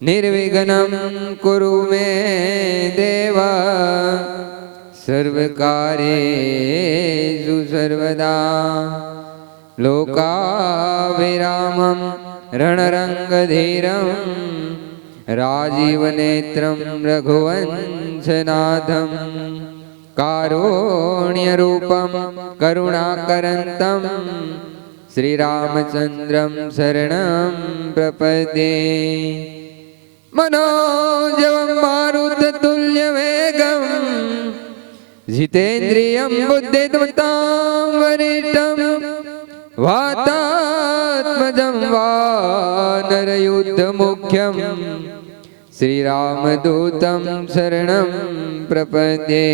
निर्विघ्नं कुरु मे देव सर्वकार्येषु सर्वदा लोकाभिरामं रणरङ्गधीरं राजीवनेत्रं रघुवंशनाथं कारुण्यरूपं करुणाकरन्तं श्रीरामचन्द्रं शरणं प्रपद्ये। मनोजवं मारुततुल्यवेगं जितेन्द्रियं बुद्धिमतां वरिष्ठं वातात्मजं वानरयुद्धमुख्यं श्रीरामदूतं शरणं प्रपद्ये।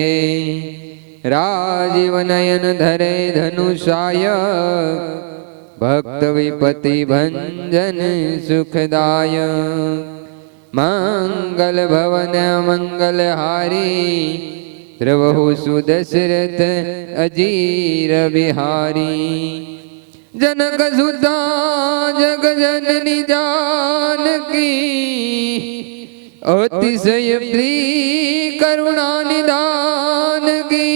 राजीवनयनधरे धनुषाय भक्तविपतिभञ्जन सुखदाय मंगलभवन मंगलहारी द्रवहु सुदशरथ अजीर बिहारी। जनक सुता जग जननी जानकी अतिशय प्रिय करुणा निदान की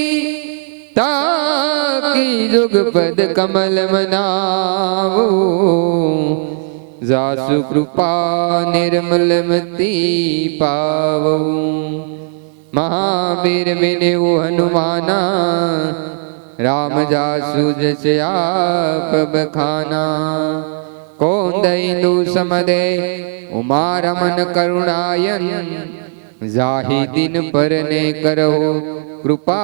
ताकि जुगपद कमल मनावो जासु कृपा निर्मलमति पावो। महावीर विनेऊ हनुमाना राम जासु जस आप बखाना। कोंदइंदु समदे उमा रमन करुणायन जाहि दिन परने करहु कृपा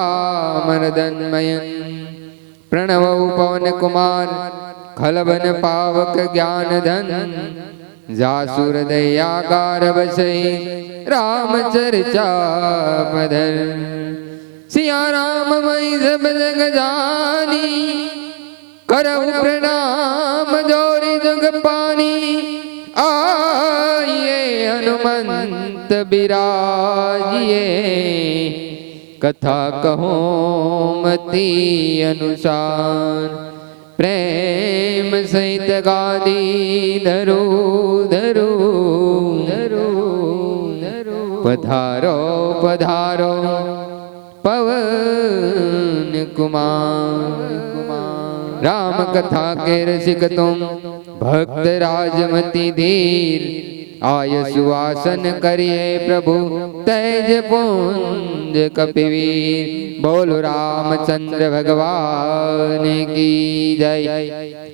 मरदन्मयन। प्रणवउ पवन कुमार खलबन पावक ज्ञान धन जासु हृदयागार बसई रामचर्चा पधर। सिया राम मई सब जग जानी करहु प्रणाम जोरी जग पानी। आइए हनुमंत बिराजिए कथा कहो मति अनुसार। प्रेम सहित गादी धरो धरो धरो धरो पधारो पधारो पवन कुमार। राम कथा के रसिक तुम भक्त राजमति धीर। आय सुवासन करिए प्रभु तेज पुंज कपिवीर। बोलो रामचंद्र भगवान की जय,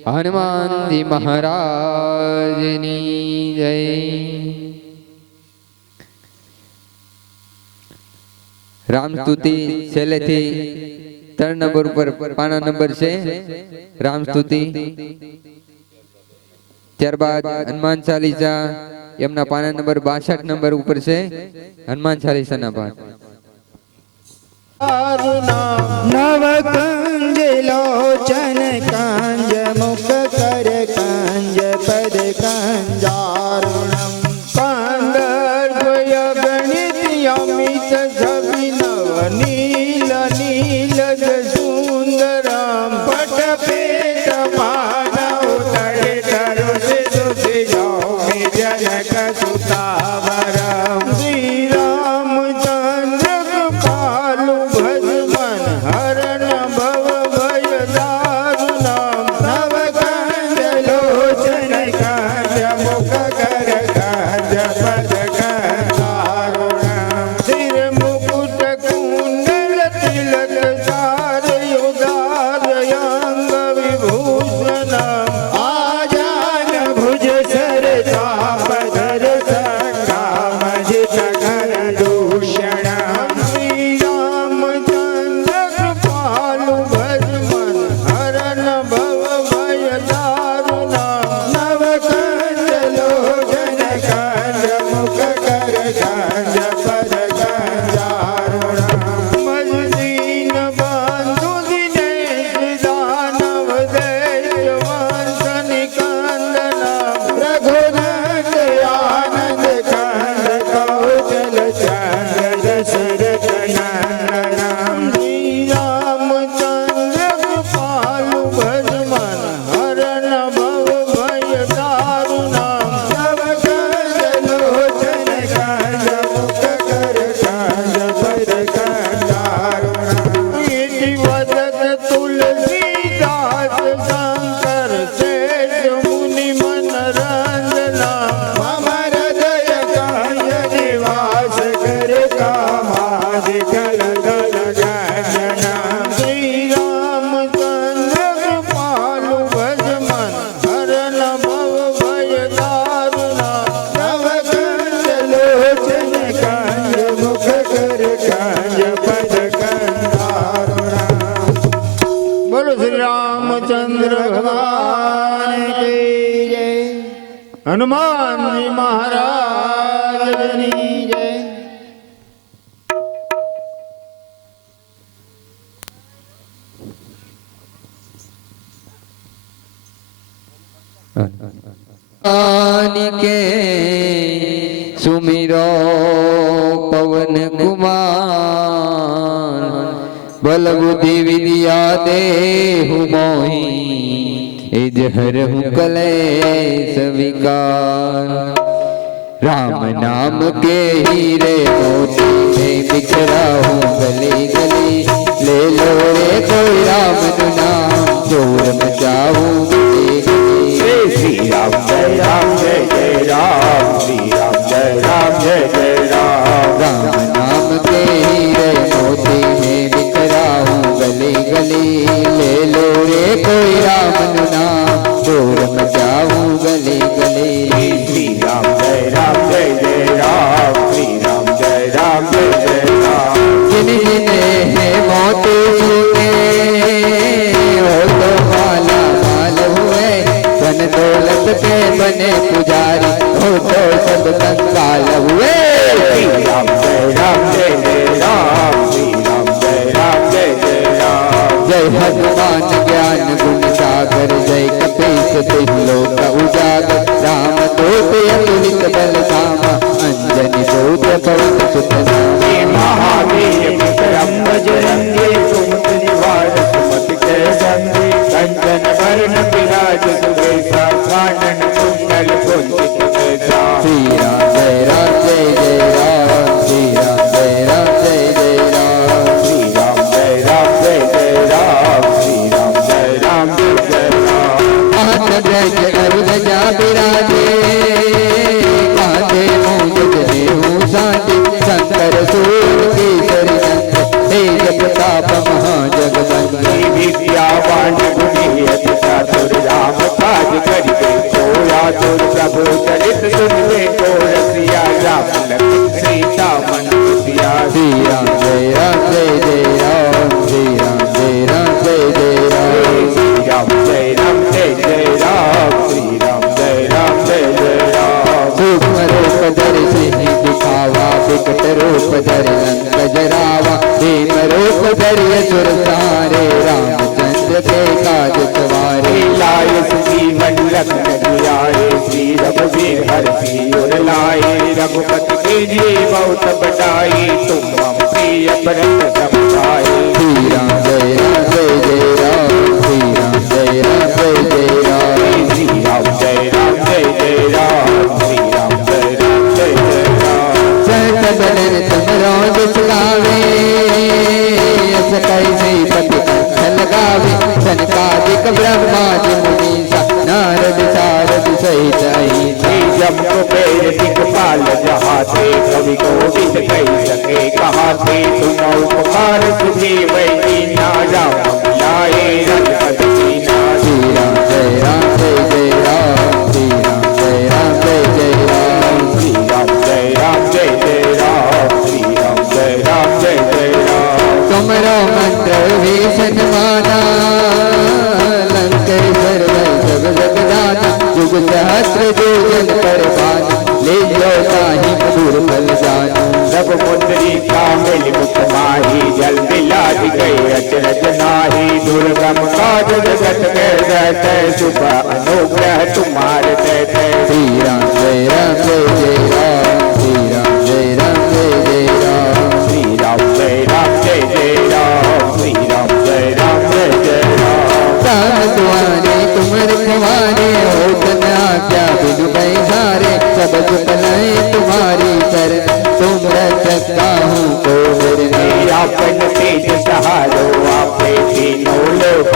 हनुमान जी महाराज की जय। रामस्तुति छेलेथी 3 नंबर पर पाना नंबर છે રામસ્તુતિ। ત્યારબાદ હનુમાન ચાલીસા એમના પાના નંબર 62 નંબર ઉપર છે હનુમાન ચાલીસાના પાઠ। नव कंज लोचन कांज मुख कर कांज पद कांजारुणम पांडर्भय गणित अमित छवि नव नील नीलज सुंदरम पट पेट मानव तड़े तरुष सुखी योमि जनक सुतावरम। श्री रामचंद्र कृपालु भज मन हरण भव भय दारुणम ભગવાન કી જય. હનુમાનજી મહારાજની જય. के सुमिरो पवन कुमार बल बुद्धि विद्या देहु मोहि इजहर कलेश विकार राम नाम के हीरे मोती में बिखरा हूँ गली गली ले लो रे कोई राम नाम चोर मचाऊं श्री राम जय राम जय जय राम. श्री राम जय राम जय जय राम. राम नाम के हीरे मोती में बिखरा हूँ गली गली ले लो रे कोई राम नाम चोर मचाऊं गली गली. श्री राम जय राम जय जय राम. श्री राम जय राम जय जय राम. जिन जिने है मोती सूखे हो तो माला माल हुए धन दौलत के बने पुजारी हो तो सब कंगाल हुए. श्री राम जय राम जय जय राम. श्री राम जय राम जय जय राम. जय हनुमान ज्ञान गुण सागर जय कपीस तिलोक उजागर राम दूत अतुलित बल धामा अंजनी पुत्र पवन सुत नामा. महावीर विक्रम बजरंगी सुमत निवार सुमत के संगी कंचन वरण विराज सुबेसा कानन कुंडल कुंजित केसा. श्री राम जय राम जय जय राम. श्री राम जय राम जय जय राम. श्री राम जय राम जय जय राम. श्री राम जय राम जय जय राम. हाथ ब्रज अरुण जा बिराजे कांधे मूंज देहु साजे शंकर सूर केसरी नंद तेज प्रताप महाजगवंदन. विद्यावान गुणी अति चातुर राम काज करिबे सोया तुर प्रभु चरित सुनिबे को रसिया राम लखन सीता मन सिया. श्री राम जय राम जय जय राम. श्री राम जय राम जय जय राम. श्री राम जय राम जय जय राम. श्री राम जय राम जय जय राम. सूक्ष्म रूप धरि सिंह दिखावा विकट रूप धरि लंक जरावा भीम रूप धरि असुर सारे रामचंद्र के काज सवारे. लाए जीवन लखन जियाए श्री रघुवीर हर उर लाए रघुपति के लिए बहुत बढ़ाई तुम हम प्रिय भरत समझाए. श्री राम जय राम जय जय राम. श्री राम जय राम जय जय राम. श्री राम जय राम जय जय राम. श्री राम जय राम जय जय राम. सहस बदन तुमरो जिस गावे अस कैसे पति कंठ लगावे सनकादिक ब्रह्मादि मुनीसा नारद सारद सहित अहिसा. जब को पैर दिखपाल जहाते कवि को विद कही सके कहाते तुम उपकार तुझे वही ना राम लाए रघुपत कीना. श्री राम जय राम जय जय राम. श्री राम जय राम जय जय राम. श्री राम जय राम जय जय राम. श्री राम जय राम जय जय राम. तुमरो मंत्र भीषण माना लंकेश्वर भय जग जगदाना जुग सहस्र जोजन पर बाना ले लो ताहि मधुर फल जाना. सब मुद्री कामिल मुख माही जल बिलाज गई अचरज नाही दुर्गम काज जगत के रहते शुभ अनुग्रह तुम्हारे देते. श्री राम जय राम जय जय राम. श्री राम जय राम जय जय राम. श्री राम जय राम जय जय राम. श्री राम जय राम जय जय राम. राम दुआरे तुम रखवारे होत न आज्ञा बिनु बैसारे सब सुख लय तुम्हारी शरण तुम रक्षक काहू को मेरे. आपन तेज सहारो आपे तीनों लोक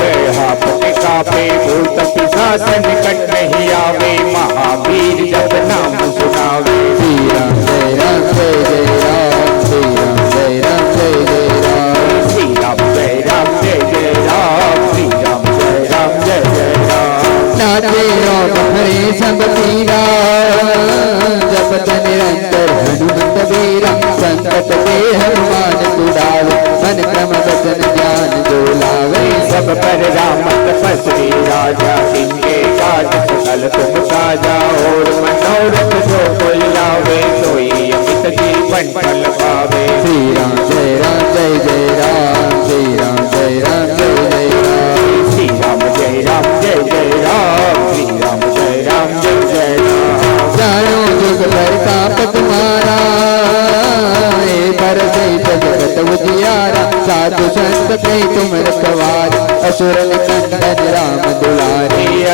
आपके कापे भूत पिशाच निकट नहीं आवे महावीर जब नाम सुनावे. श्री राम जय राम जय जय राम. श्री राम जय राम जय जय राम. श्री राम जय राम जय जय राम. श्री राम जय राम जय जय राम. नाचे रोग हरे सब पीरा जपत निरंतर हनुमत वीरा संकट के हनुमान छुड़ावे मन क्रम वचन ज्ञान जो लावे. सब पर राम तपस्वी राजा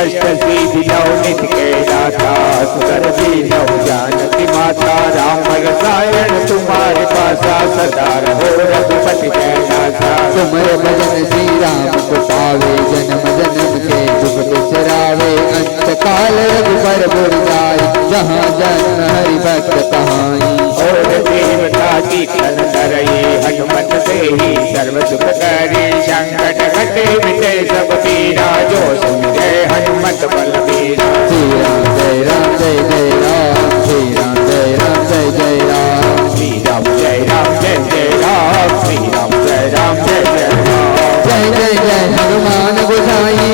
अष्ट सिद्धि नव निधि के दाता सुंदर भी नव जानकी माता राम रसायन तुम्हारे पासा सदा रहो रघुपति कैलासा तुम्हारे भजन श्री राम को पावे जन्म जन्म के दुख बिसरावे अंत काल रघुबर बुर जाए जहाँ जन्म हरि भक्त कहाई और देवता की कल करई हनुमत से ही सर्व सुख करे संकट घटे मिटे सब पीरा जो सुमिरे हनुमत बलबीरा श्री राम जय राम जय जय राम श्री राम जय राम जय जय राम श्री राम जय राम जय जय राम श्री राम जय राम जय जय राम जय जय जय हनुमान गोसाई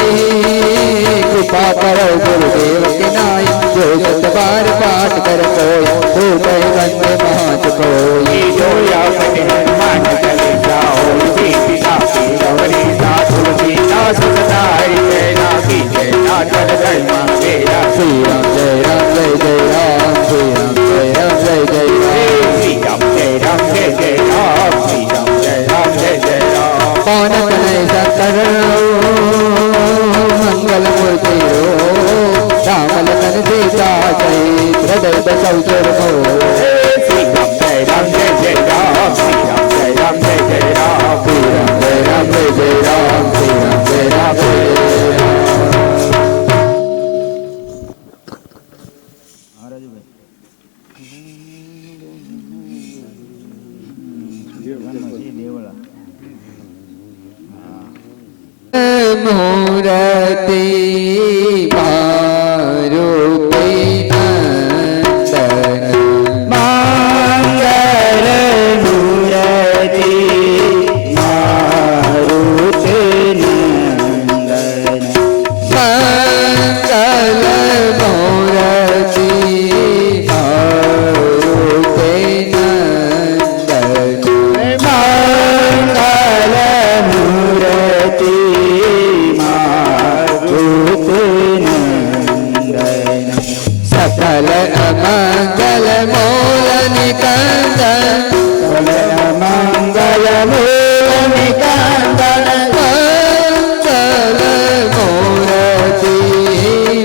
कृपा करो गुरुदेव के नाई जो सत बार पाठ कर कोई हो गए बंदे महात कोई जो या पटे हनुमान चले जाओ सीति साथी गौरी सा तुलसीदास सदाई जय नाथी जय नाथन जय मांगेरा श्री राम जय राम जय जय राम श्री राम जय राम जय जय राम श्री राम जय राम जय जय राम श्री राम जय राम जय जय राम पवन तनय शंकर मंगल मूर्ति रो राम लखन सीता सहित हृदय बसौ सुर हो श्री राम जय राम जय जय राम श्री राम जय राम जय जय राम श्री राम जय राम जय जय राम श्री राम जय राम जय जय राम मूर्ति मारुति नंदन मंगल मूर्ति मारुति नंदन मंगल मूर्ति मारुति नंदन मंगल मूर्ति मारुति नंदन सकल अमंगल मूल निकंदन मंगल मूल निकंदन मंगल मूर्ति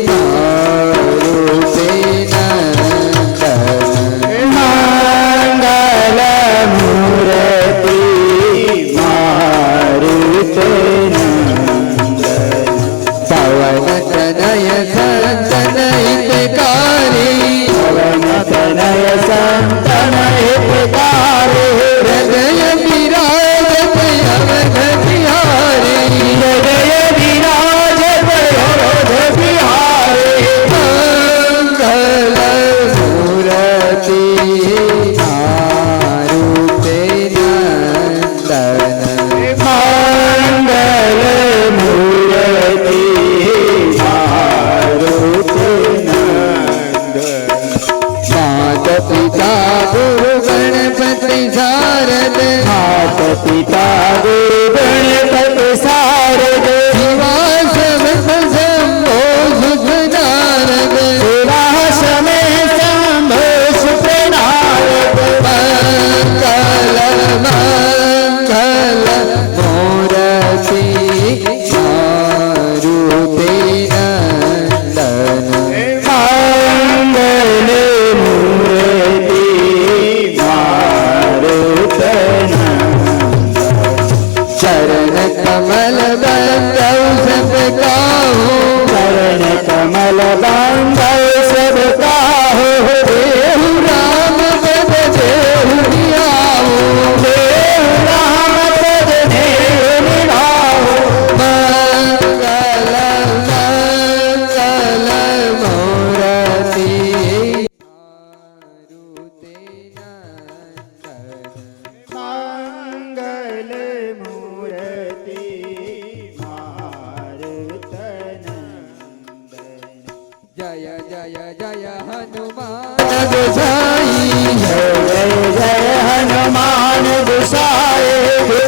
मारुति नंदन मंगल मूर्ति मारुति नंदन पवन तनय संतन हितकारी पवन तनय संतन हितकारी हृदय विराजत अवध बिहारी हृदय विराजत अवध बिहारी मंगल मूर्ति मारुति नंदन मंगल मूर्ति मारुति नंदन मात पिता गुरु गणपति शारद मात पिता गुरु गणपति शारद शिवा सब शंभो सुख नारद शिवा समय शंभो सुख नारद मंगल मंगल मूर्ति मारुति नंदन मंगल मूर्ति मारुति नंदन चरण कमल बंदौ सब काहू चरण कमल बांधव सब काहू देहु राम पद देहु नियाऊ देव राम पद देव निभाओ मंगल मंगल मूर्ति मारुति नंदन मंगल मूर्ति मारुति नंदन जय जय जय हनुमान गोसाई जय जय जय हनुमान गोसाई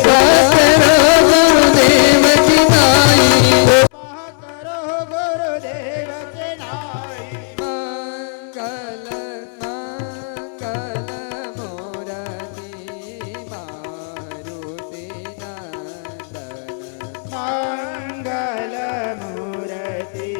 करो गुरुदेव की नाई करो गुरुदेव के नाई मंगल मंगल मूर्ति मारुति नंदन मंगल मूर्ति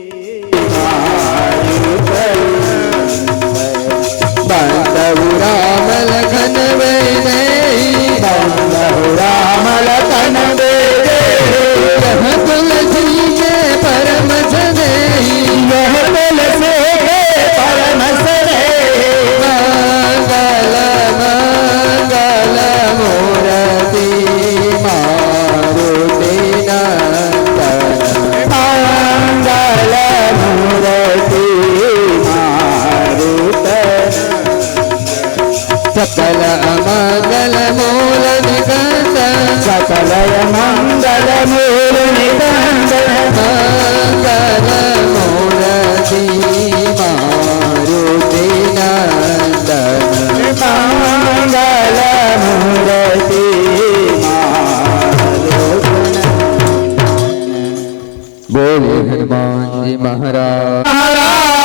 હનુમાનજી મહારાજ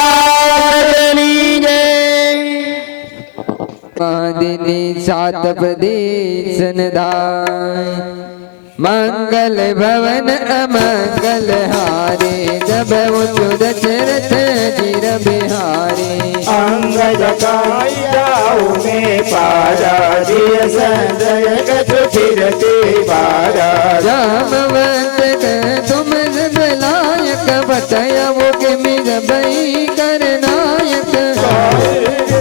મહારાજની જય. મહાદિની સાત પ્રદીક્ષણ દાય મંગલ ભવન અમંગલ હારે જબ ઉચુ દશરથ જીર બિહારી અંગ જગાઈ જાઉ મેં પારા દિય સંજય ગજ ફિરતે બારા जामवंत तुम लायक बताया वो के मिर बई कर नायक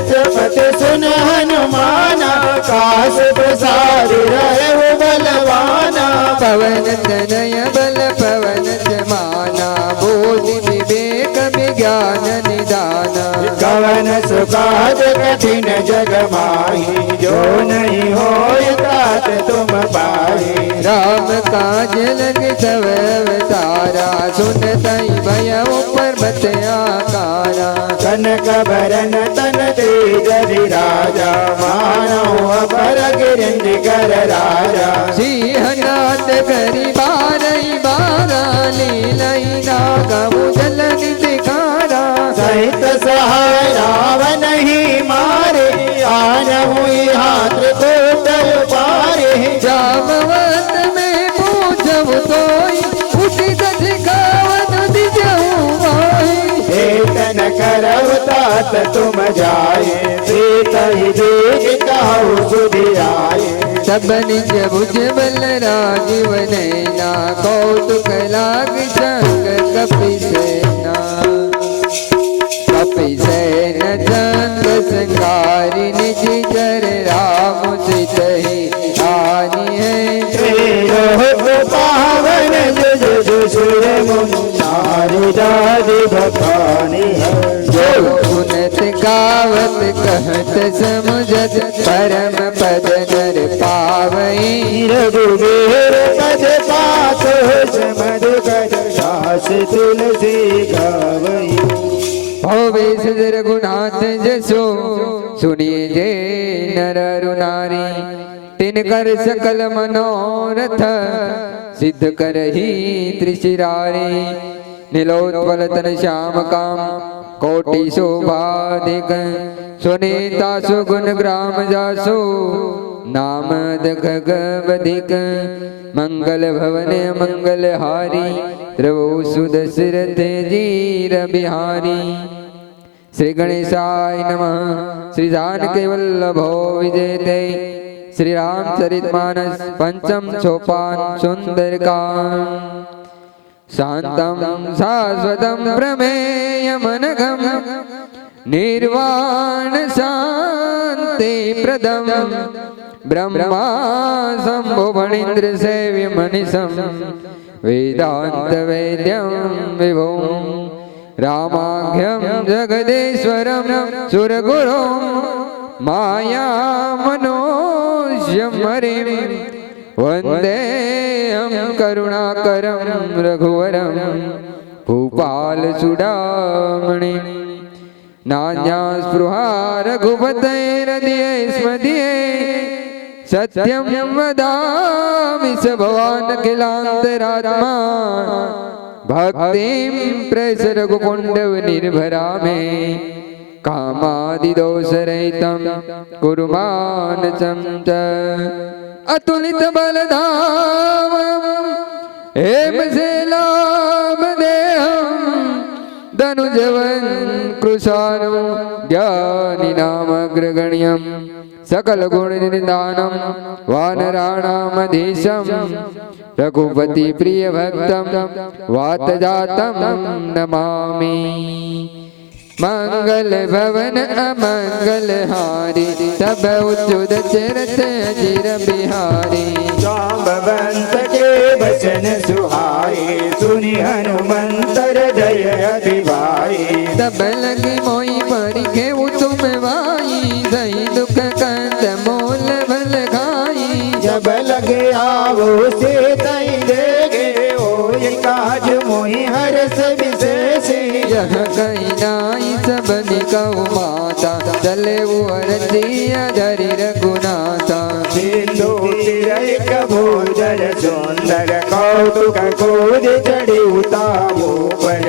जपत सुन हनुमाना काश प्रसाद रहे वो बलवाना पवन तनय बल पवन जमाना बोधि विवेक विज्ञान निदान कवन सुखाद कठिन जग माही जो नहीं होय तात तुम पाही राम काज लग सब अवतारा सुन तई भय ऊपर बत आकारा कनक भरन तन तेज राजा मानव अपर गिरंज कर राजा सिंहनाथ करी बारई बारा लीलई नागमु जल निधिकारा सहित सहाय रावण ही मारे आन हुई हाथ कोट पारे जामवंत में पूछब तोई उठी दधिकावन दिजहु भाई हेतन करव तात तुम जाए प्रीत ही देख कहु सुधि आए सब निज भुज बल राजीव नैना कौतुक लाग शंकर कपि सेना कपि सेन चंद संगारी निज जर राम सित ही आनी है पावन जज सुर मुनारी दादी भखानी जो सुनत गावत कहत समुझत परम पद नर पावई रघुवीर पद पात मधुकर दास तुलसी गावई भवेश रघुनाथ जसो सुनिए जे नर रुनारी तिनकर सकल मनोरथ सिद्ध करही त्रिशिरारी नीलोत्पल तन श्याम काम कोटि शोभाधिक सुनीता सुगुण ग्राम जासो नाम दखगवधिक मंगल भवन मंगल हारी द्रवो सुदशरथ जीर बिहारी श्री गणेशाय नमः श्री जानकी वल्लभो विजयते श्री रामचरितमानस पंचम सोपान सुंदरकांड शांतं शाश्वतं प्रमेयमनघं निर्वाण शांति प्रदं ब्रह्मा शंभो फणीन्द्र सेव्य मनीषं वेदांत वेद्यं विभुं रामाख्यं जगदीश्वरं सुरगुरुं माया मनोज्यं हरिं वंदेऽहं करुणाकरं रघुवरं भूपाल चूडामणि नान्या स्पृहा रघुपते हृदये स्मदीये सत्यं वदामि स भवान् किलान्तरात्मा भक्तिं प्रयस रघुपुण्डव निर्भरा मे कामादिदोषरहितं कुरु मानसं च अतुलित बलधाम हेमशैलाम देहं धनुजवन कृशानु ज्ञानी नामग्रगण्यं सकल गुण निदानं वानराणामधीशं रघुपति प्रिय भक्तं वातजातं नमामि मंगल भवन अमंगल हारी तब उच्च दशरथ जीर बिहारी जाम्बवंत के वचन सुहाए सुनि हनुमंत हृदय अभिभाए तब लगी मोई परी के तुम वाई सही दुख कंद मोल भल खाई जब लगे आवो से तई देगे ओय काज मोहि हरस विशेष यह कहीं नाई सबनि कहु माता चले वो अरजिया धरि रघुनाथा सिंधु तिरय कबूतर सुंदर कौतुक कूद चढ़ी उतारो पर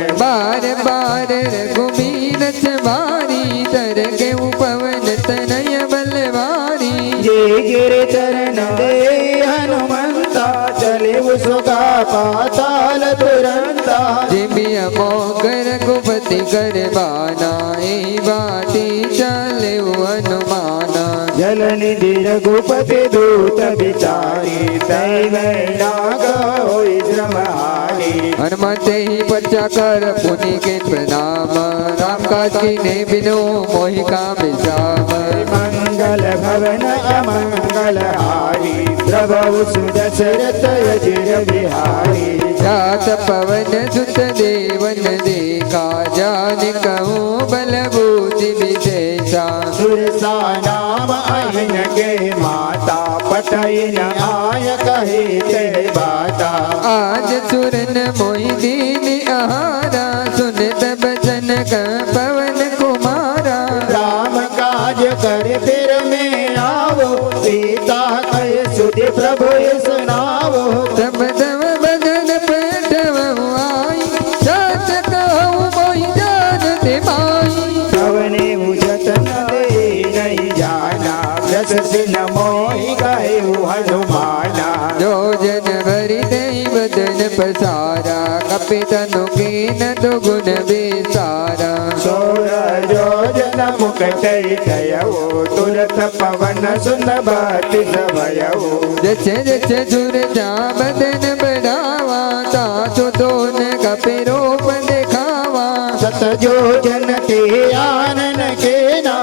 रघुपति करबाना ए बाती चले हनुमाना जल निधि रघुपति दूत बिचारी तैन नाग होई श्रमहारी हनुमते ही पर्चा कर पुनि के प्रणाम राम काज कीन्हे बिनु मोहि काम विश्राम मंगल भवन अमंगल हारी प्रभु सुदशरथ अजिर बिहारी जात पवन सुत देवन देखा जान कहूँ बल बुद्धि विशेषा सुरसा नाम अहिन के माता पटइन आय कहे ते बाता आज सुरन मोहि दीन आहारा सुनत बचन का पवन कुमारा राम काज कर फिर में आवो सीता कहे सुधि प्रभु सुनावो तब तब बदन पेटव आई सच कहूँ मोहि जानते माई सवने उजतन दे नहीं जाना रस सिन मोहि गए हनुमाना जो जन भरि दई बदन पसारा कपितनु कीन दुगुण बेसारा सोर जो जन मुकुट दयवो तुरत पवन सुन बाति सभयवो जछ जछ झुर जा बदन बढ़ावा तासु दोन कपि रूप दिखावा सत जो जन के आनन के ना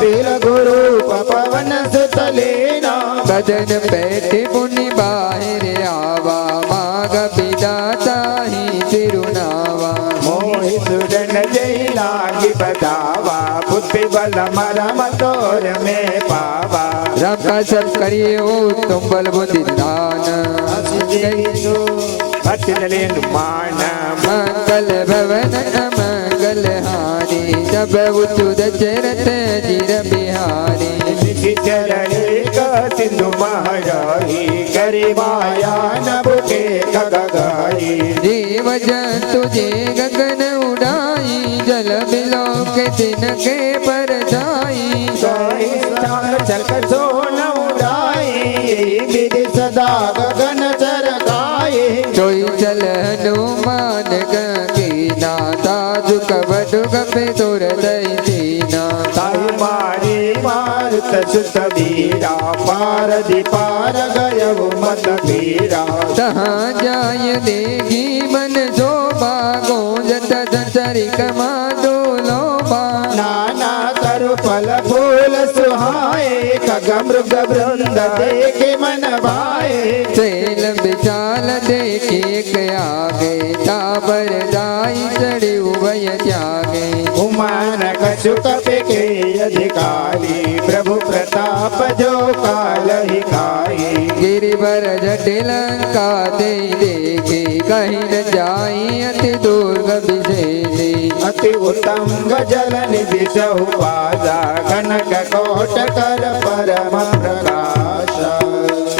तिल गुरु पवन सुत लेना बदन बैठे पुनि बाहिर आवा माग विदाता ही तिरुनावा मोहि सुरन जय लागी बदावा बुद्धि बल मरम तोर में पावा राम का सब करिए हो तुम बल बुद्धि दान अतिलेन मान मंगल भवन अमंगल हारी जब उचुद चरत जिर बिहारी चरणे का सिंधु महाराही गरिमाया नभ के गगगाई जीव जंतु जे गगन उड़ाई जल बिलो के दिन के पर जाई चल कर सोन उड़ाई विधि सदा गगन चरकाए जोई चल हनुमान गंगे नाता झुक बडु गपे तोर दई दीना ताई मारी मारत सुत बीरा पार दीपार गयव मत बीरा तहाँ जाय देगी मन शोभा गोंजत संचरी कमा डोलोबा नाना तरु फल फूल सुहाए खग मृग वृंद देखे मन भाए सेल विशाल देखे आगे ताबर दाई चढ़ी उभय त्यागे उमान कछु कपि के अधिकारी प्रभु प्रताप जो काल ही खाई गिरिवर जटिलंका दे देखे कहीं न जाई अति दुर्ग विशेषे अति उत्तम जल निधि सहुपाजा कनक कोट कर परम प्रकाश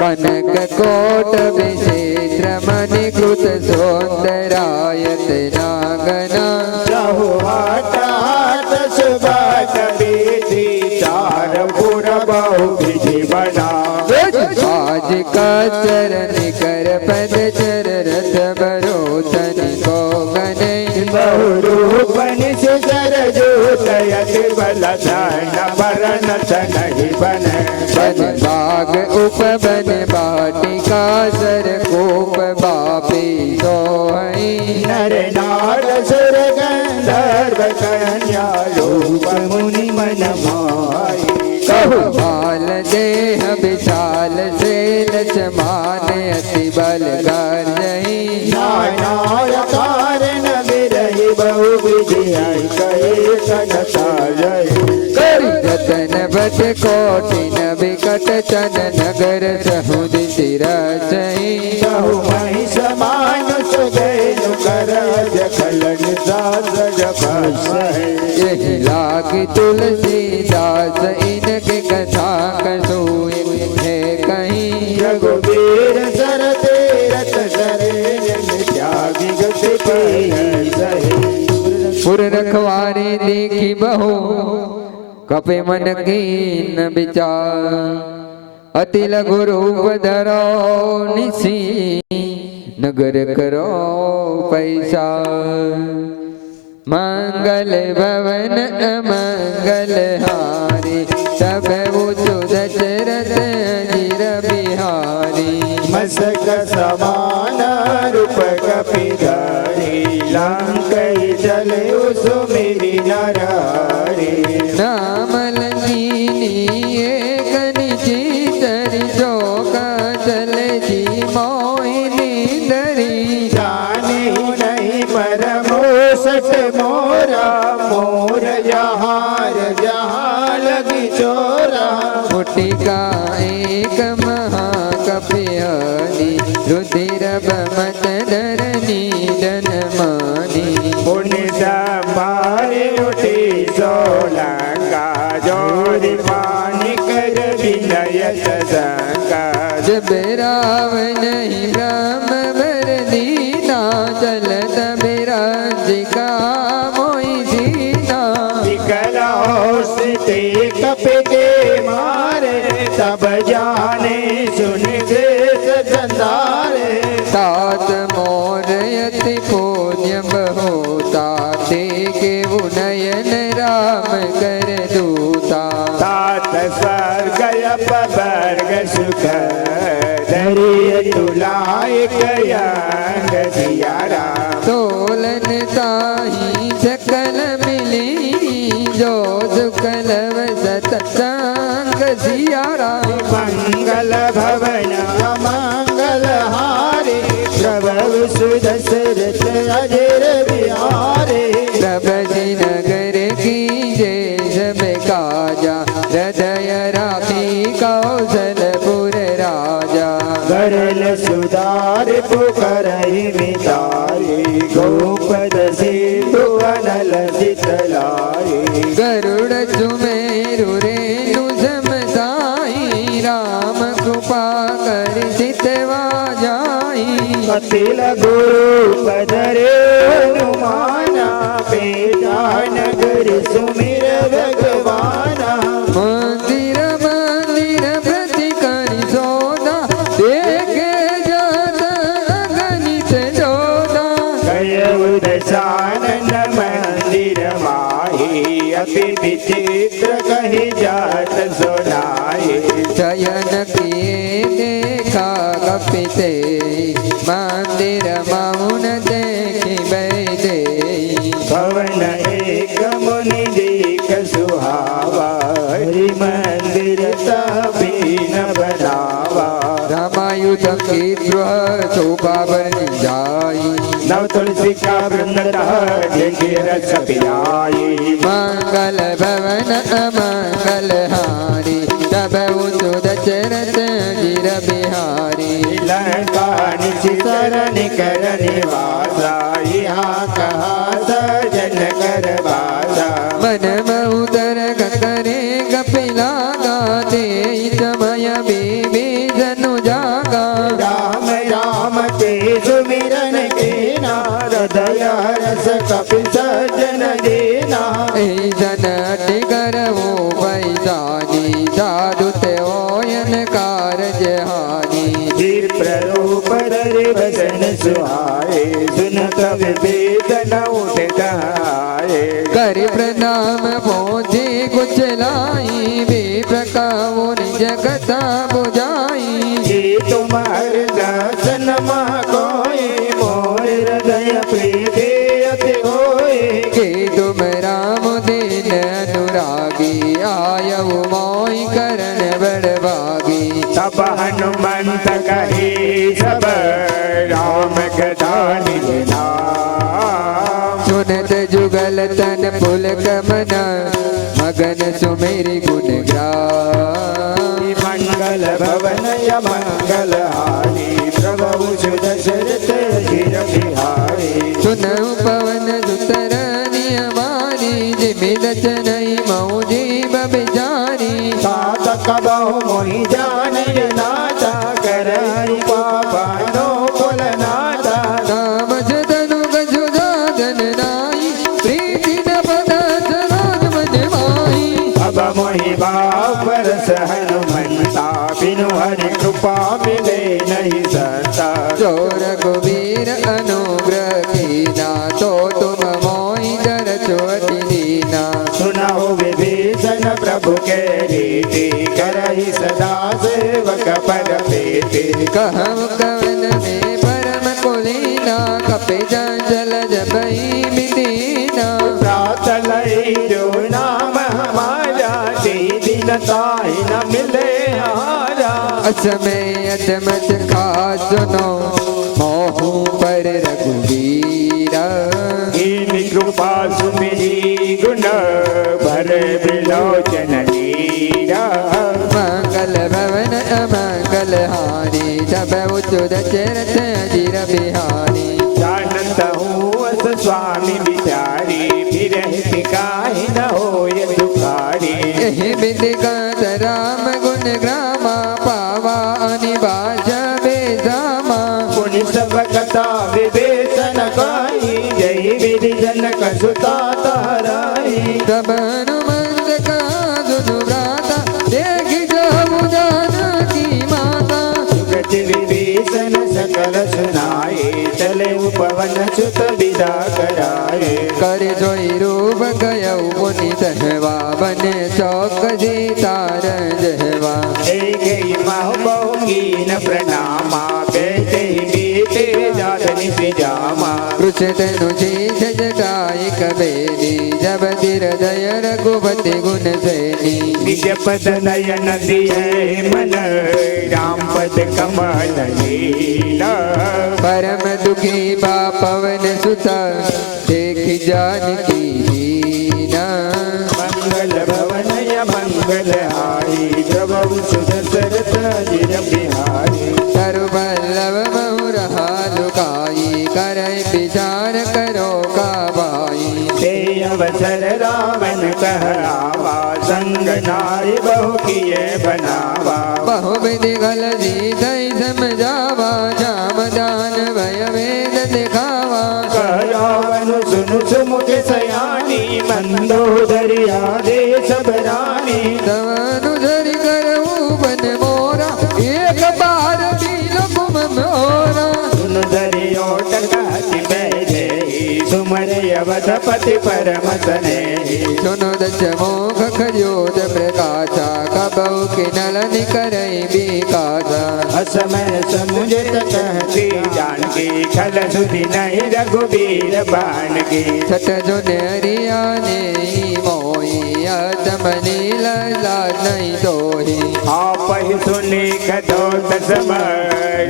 कनक कोट विचित्र मणि कृत सौंदरायत नागना चहुहाट हाट सुबाट बीती चार पुर बहु विधि बना आज का चरण कर पद चर रथ बरोचन को गने बहुरूप निशि सर जोत यति बल धन बरन नहीं बन बन बाग उपवन बाटिका सर कोप बापी सोहई नर नार सुर गंधर्व कन्या लोक मुनि मन माई कहु बाल देह विशाल शैल समान अति बल गर्जही नानाय कारण विरहि बहु विधि कहे कनता जय रतन भट कोटिन विकट चन नगर सहुद सिरसई बहु महि समान सुगैनु करज खलन दास जपसहि यही लागी तुलसीदास इनके कथा कसोई है कहीं रघुवीर सर तीरथ सरे त्यागी गति पई सहि पुर रखवारी देखी बहु कपे मन कीन विचार अति लघु रूप धरो निसी नगर करो पैसा मंगल भवन अमंगल हारी सब ऊँचो दशरथ अजीर बिहारी मस्तक समान रूप कपिधारी लंकई चले सुमिरी नरहरि नाम लंजीनी एक निचितरी चौका चले जी मोहिनी धरी जाने नहीं परमो सट मोरा मोर जहार जहाँ लगी चोरा मुटिका एक महाकपियानी रुधिर बमत धरनी धन मानी पुण्य संभारे उठी सोलंका जोरी पानी कर विनय ससंगा जब रावण ही ब्रह्म वर दीना चलत बिराजिका मोई दीना निकलाओ से कप के मारे तब जाने सुन से सजंदारे तात मोर यति पुण्य बहुता देखे उनयन राम कर दूता तात स्वर्ग अपवर्ग सुख धरिय तुलाय कयांग दियारा तोलन ताही सकल मिली जो दुकलव सतसंग सियारा मंगल भवन मंगल हारे प्रभु सुदशरथ अजर बिहारे प्रभति नगर की जय सब काजा हृदय राखी कौशलपुर राजा गरल सुधार पुकरहि मितारे गोपद सिंधु अनल शीतलारे गरुड़ सुमेरु रेणु समसाई राम कृपा कर सितवा जाई कपिल गुरु पदरे हनुमाना बेटा नगर सुमिर भगवाना मंदिर मंदिर प्रति करि सौदा देखे जात अगणित जोदा गय दशानन मंदिर माही अति विचित्र कही जात सुनाई शयन किए देखा कपिते मंदिर मौन देखी बैदे भवन एक मुनि देख सुहावा हरि मंदिर तभी न बनावा रामायुध की द्रोह शोभा बरनी जाई नव तुलसी का वृंदता जगे रस पियाई मंगल भवन अमंगल हारी तब उचु दशरथ गिर बिहारी लंका निशि शरण कर निवासा यहाँ कहा सजन कर वासा मन मऊदर करे कपिला गाते समय बीबी जनु जागा राम राम ते सुमिरन के नार दया रस कपि सजन देना जनट करवो पैसानी साधु ते ओयन कारज हानि प्ररूप रे वचन सुहाए सुनत विवेदन उठ गाए कर प्रणाम पहुँचे कुछ लाई वे प्रकावो निज कथा बुझाई जी तुम्हार दर्शन मा कोई मोर हृदय प्रीति अति होए के तुम राम दिन अनुरागी आयु मोई करण बड़भागी तब हनुमंत कहे सब राम कथा निजना सुनत जुगल तन पुल कमना मगन सुमेरी गुण ग्राम मंगल भवन य मंगल हारी प्रभु सुदशरथ गिर बिहारी सुनऊ पवन सुतरनी हमारी जिमिद चनई मौजी बबिचारी सात कबहु मोहि जान नाता करई पापनो कुल नाता नाम जदनु गजु जागन नाई प्रीति न पद सरोज मन माई अब मोहि बापर हनुमंता बिनु हरि कृपा मिले नहीं सता जो रघुवीर अनुग्रह कीना तो तुम मोहि ताहि न मिले हारा। असमय अदमत खास सुनो मोहू पर रघुवीरा। कीनी कृपा सुमिरी गुण भर विलोचन लीरा। मंगल भवन अमंगल हारी तब उच्चुत चरत अजिर बिहारी। जानत हूँ अस स्वामी बिचारी फिर काहि न होय दुखारी। एहि विधि गात राम गुण ग्रामा पावा अनिबाज बेदामा। पुनि सब कथा विवेचन काई जय विधि जनक सुता ताराई। तब हनुमंत का सुनु भ्राता देखि जाऊ जानकी माता। सुगति विभीषण सकल सुनाए चले पवन सुत विदा कराए। कर जोई रूप गयऊ पुनि सहवा बने चौक जीतार जहवा। गई महु बहु कीन प्रणामा बैठे बीते जातनि पिजामा। पृछतनु शीश जटाई कबेली जब हृदय रघुपति गुण सैनी। निज पद नयन दिए मन राम पद कमल लीला। परम दुखी बा पवन सुता देखि जानकी दीना। मंगल भवन मंगल हारी प्रभु सुदशरथ जिर बिहारी। सर्वल्लभ महुर हालुकाई करय विचार करो काबाई। ते अवसर रावण कह आवा संग नारी बहु किए बनावा। बहुविधि गल जीतै समझावा जामदान भय वेद दिखावा। रावण सुनु सुमुख सयानी मंदोदरी आदेश बरानी। तव अनुधरि करऊ बन मोरा एक बार पीलो कुम मोरा। सुन दरियो टकाति बैठे सुमर अवधपति परम स्नेही। सुनो दश मोख खजोद प्रकाशा कबऊ किनल निकरई बिकासा। असमय समुझत कहती जानकी खल सुधि नहीं रघुबीर बाण की। छठ जुन हरियाने मोही अदम नील नहीं दोही। आप ही सुनी कदोत सम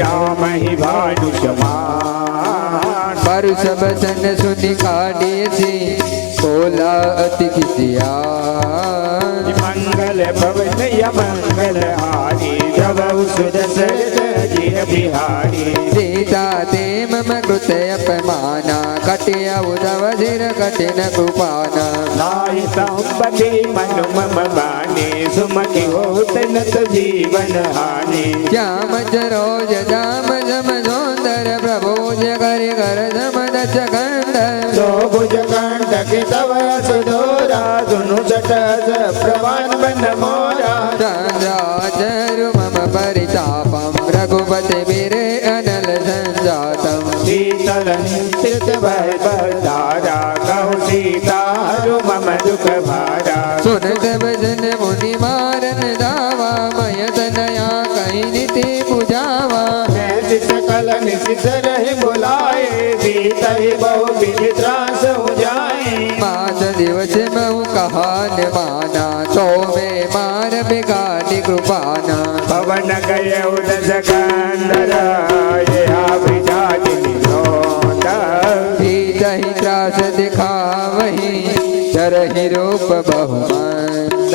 राम ही भानु समान। परुष बसन सुनि काढ़ी सी बोला अति खिसियान। मंगल भवन मंगल हारी प्रभु सुदशरथ जिर बिहारी। सीता ते मम कृत अपमाना कटिया उदव सिर कठिन कुपाना। नाई संपत्ति मनु मम बानी सुमति होत नत जीवन हानि। श्याम सरोज दाम जम सौंदर प्रभोज कर कर सम दश कंद। सो भुज कंटक तव सुदोरा सुनु सटस प्रवान बन मोरा। चरु मम परितापम रघुपति वीरे अनल संजातम। शीतल निश्चित भय बदारा कहु सीता हरु मम दुख भारा। सुनत भजन मुनि मारन दावा मय तनया कहीं नीति बुझावा। मैं सकल निशित रहे बुलाए सीता ही बहु विधि त्रास हो जाए। मात दिवस महु कहान माना तो में मार बिगाड़ी कृपाना। पवन गय उदस कंदर ये विजाति निरोध। सीत ही त्रास दिखावही चरहि रूप बहुमंद।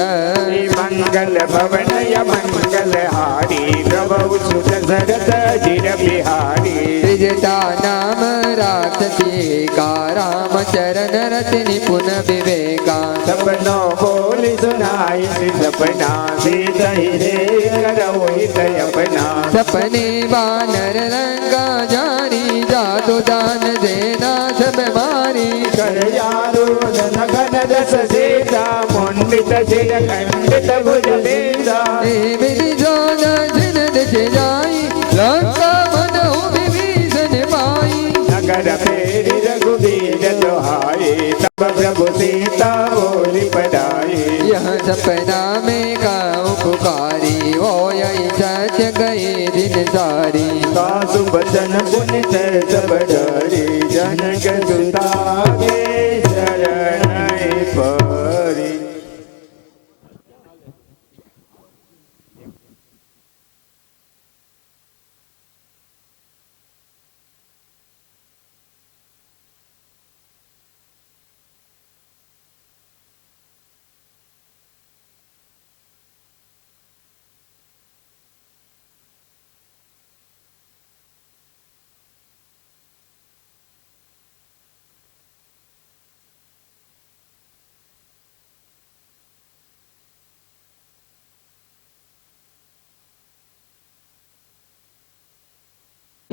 मंगल भवन मंगल हारी प्रभु सुत सरत जिर बिहारी। त्रिजटा नाम राक्षसी का राम चरण रति निपुण विवेका। सपनो बोल सुनाई सपना सीता ही रे करो हित अपना। सपने वानर रंगा जारी जादू दान देना सब मारी। कर यारो धन घन दस सीता मुंडित शिर खंडित भुज देता। विधि जोना जिन दिश जाई लंका मनहु विभीषण पाई। नगर फेरी रघुबीर दुहाई तब प्रभु सीता बोली पढ़ाई। यह सपना में गाँव पुकारी वो यही सच गई दिन सारी। सासु बचन पुनित सब डरी जनक सुता के शरण परी।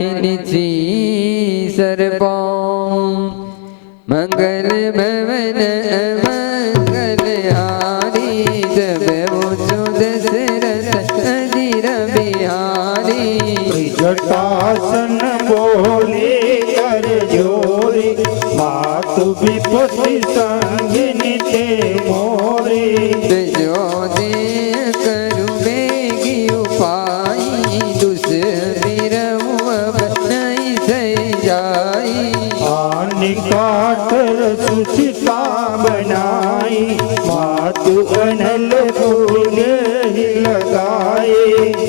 मणिनिचि सर्पो मंगल भवन मंगलहारी जब ऊँचो दशरथ अधीर बिहारी जटासन बोले कर जोरी मातु विपत्ति संगिनी ते मोरी जो दे करु बेगी उपाई दुष्वीर अब नहीं सही जाई आनी कातर सुचिता बनाई मातु अनल फूल ही लगाए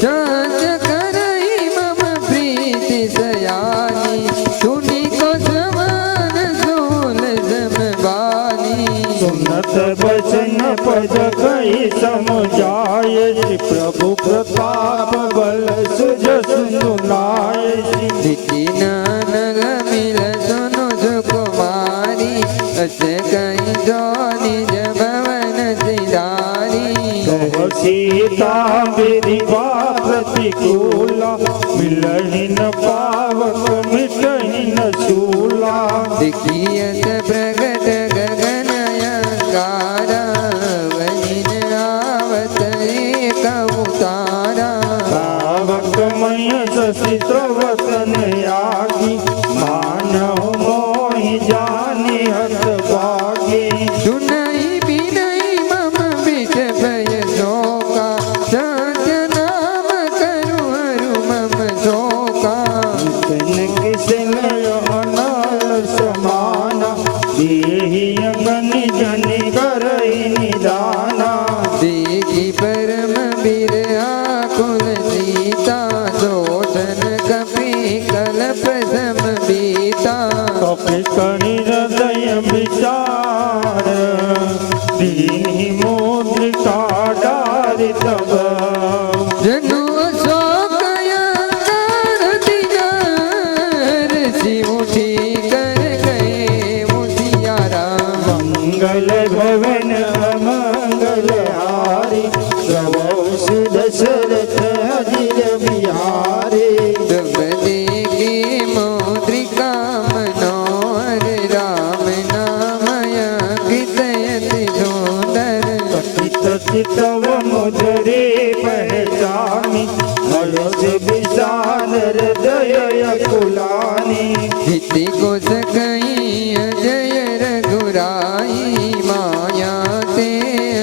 जांच करई मम प्रीति सयानी सुनी को समान सोल समबानी सुनत बचन पद कई समझाय श्री प्रभु प्रताप बल सुज सुनाय सिटी नानग मिल सुनो सुकुमारी अस कई जो निज भवन सिधारी सीता विधिवा प्रतिकूला मिलहिन पावक मिटहिन शूला दिखियत प्रगट गगन अंगारा वनिन आवत एक उतारा पावक मय ससित वतन यागी मानव मोहि जानि हत भागी सुनई बिनई मम बिच भय शोका सत्य नाम करु हरु मम शोका किसन किसन अनल समाना देहि अगनि जनि करहि निदाना देखी परम बिरहा कुल सीता दोषन कपि कल्प सम बीता कपि करि हृदय विचार दीनि मुद्रिका डारि तब जनु अशोक अंगार दिगार शिव उठी कर गए मुसियारा मंगल भवन अमंगल हारी प्रभु दशरथ अजिर बिहारी तब देखी मुद्रिका मनोहर राम नाम अंकित अति सुंदर चितव मुजरे पहचानी हर्ष विषाद हृदय कुलानी हिति को सकई अजय रघुराई माया ते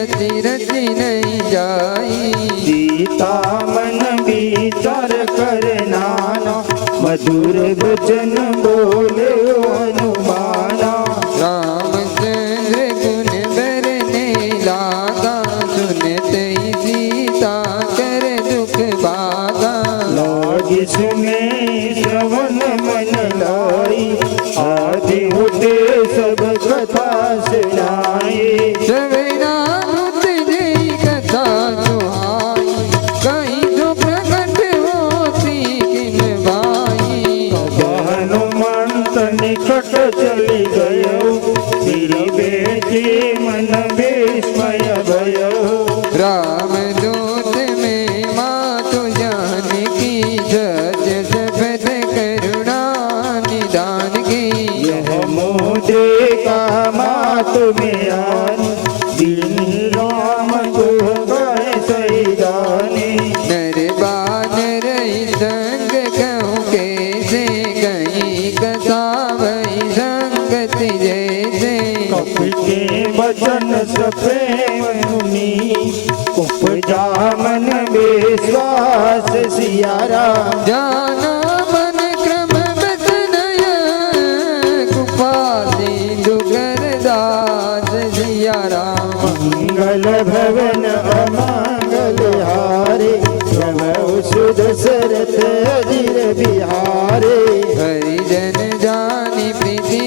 अति रति नहीं जाई सीता मन विचार कर नाना मधुर वचन बोले हनुमाना रामचंद्र गुण बरने लागा सुनते ही सीता कर दुख भागा लागी सुने श्रवण मन लाई आदि होते सब कथा सुनाई सवेरा मृत जय कथा सुहाई कहीं जो प्रकट होती किन भाई हनुमंत निकट चली गयो फिर बेटी मन विस्मय भयो राम दूत में मातु जानकी सच सफल करुणा निदान की यह मोदे का मातु में आनी दीन राम को गए सही जानी नर बानर संग कहूँ कैसे गई कथा वही संगति जैसे कपि के वचन सप्रेम मुनि उपजा मन विश्वास सियारा जाना मन क्रम बदनय कुपाली दुगर दास सिया राम मंगल भवन अमंगल हारे प्रभु सुदशरथ अजिर बिहारे हरिजन जानी प्रीति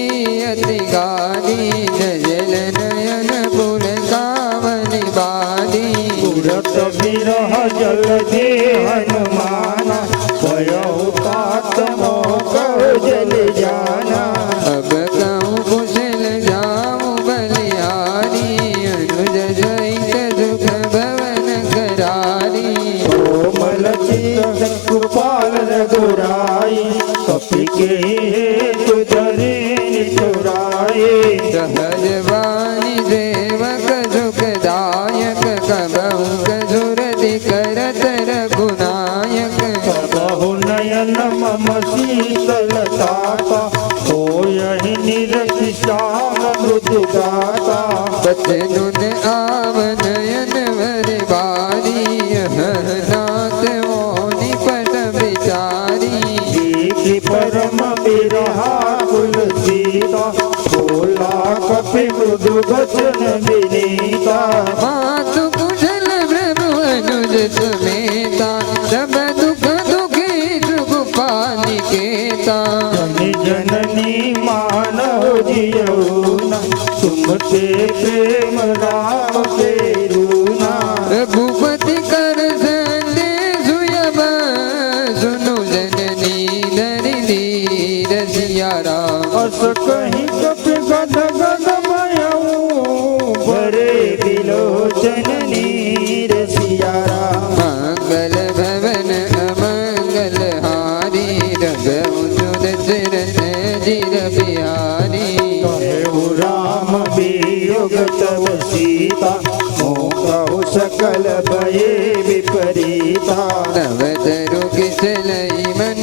अति गानी जल नयन पुर कामनि बानी पुरत विरह जल दे हनुमाना भयो तात मोह जल जाना अब कहूँ कुशल जाऊँ बलिहारी अनुज सहित दुख बचनु ने आव नयन वर बारी नाथ मोनि पर विचारी देखी परम बिरहा कुल सीता बोला कपि मृदु वचन विनीता मातु कुशल प्रभु अनुज समेता सब दुख दुखी सुख पानिकेता जननी मानव जियौना सुमते प्रेम राम पेरुना रघुपति कर संदे सुयब सुनु जननी धरनी रसिया राम अस कहीं कपि गद गद मयऊ भरे बिलोचन नीर सिया राम मंगल भवन अमंगल हारी रघुसुत चरण जिर बिहारी कहेउ राम वियोग तव सीता मोह सकल भये विपरीता नव तरु किसलई मन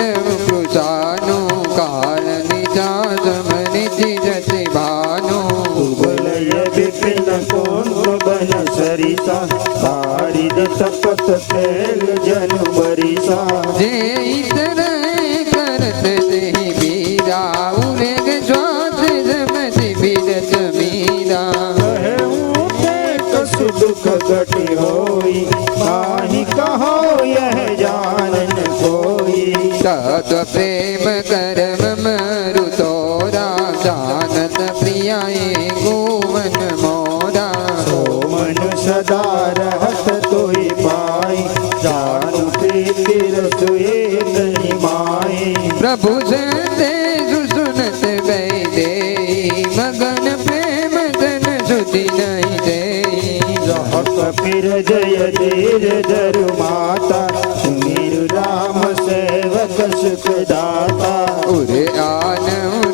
कुसानु काल निजात मन जिजति भानु कुबलय विपिन कोन बन सरिता बारिद तपत तेल जन बरिसा जे तरह करत तेहि बीरा उरेग ज्वात समति बिरत मीरा कहेउ ते कसु दुख घटि होई काहि कहो यह जानन कोई तत् प्रेम करम मरु तोरा जानत प्रियाए गोवन मोरा मन सदा रहत तोई पाई जानु प्रीति रसोए तनि माई प्रभु सते सुनत बैदे मगन प्रेम तन सुधि नहीं दे रहत फिर जय धीर धरु माता सुमिरु राम सेवक सुख दाता उरे आन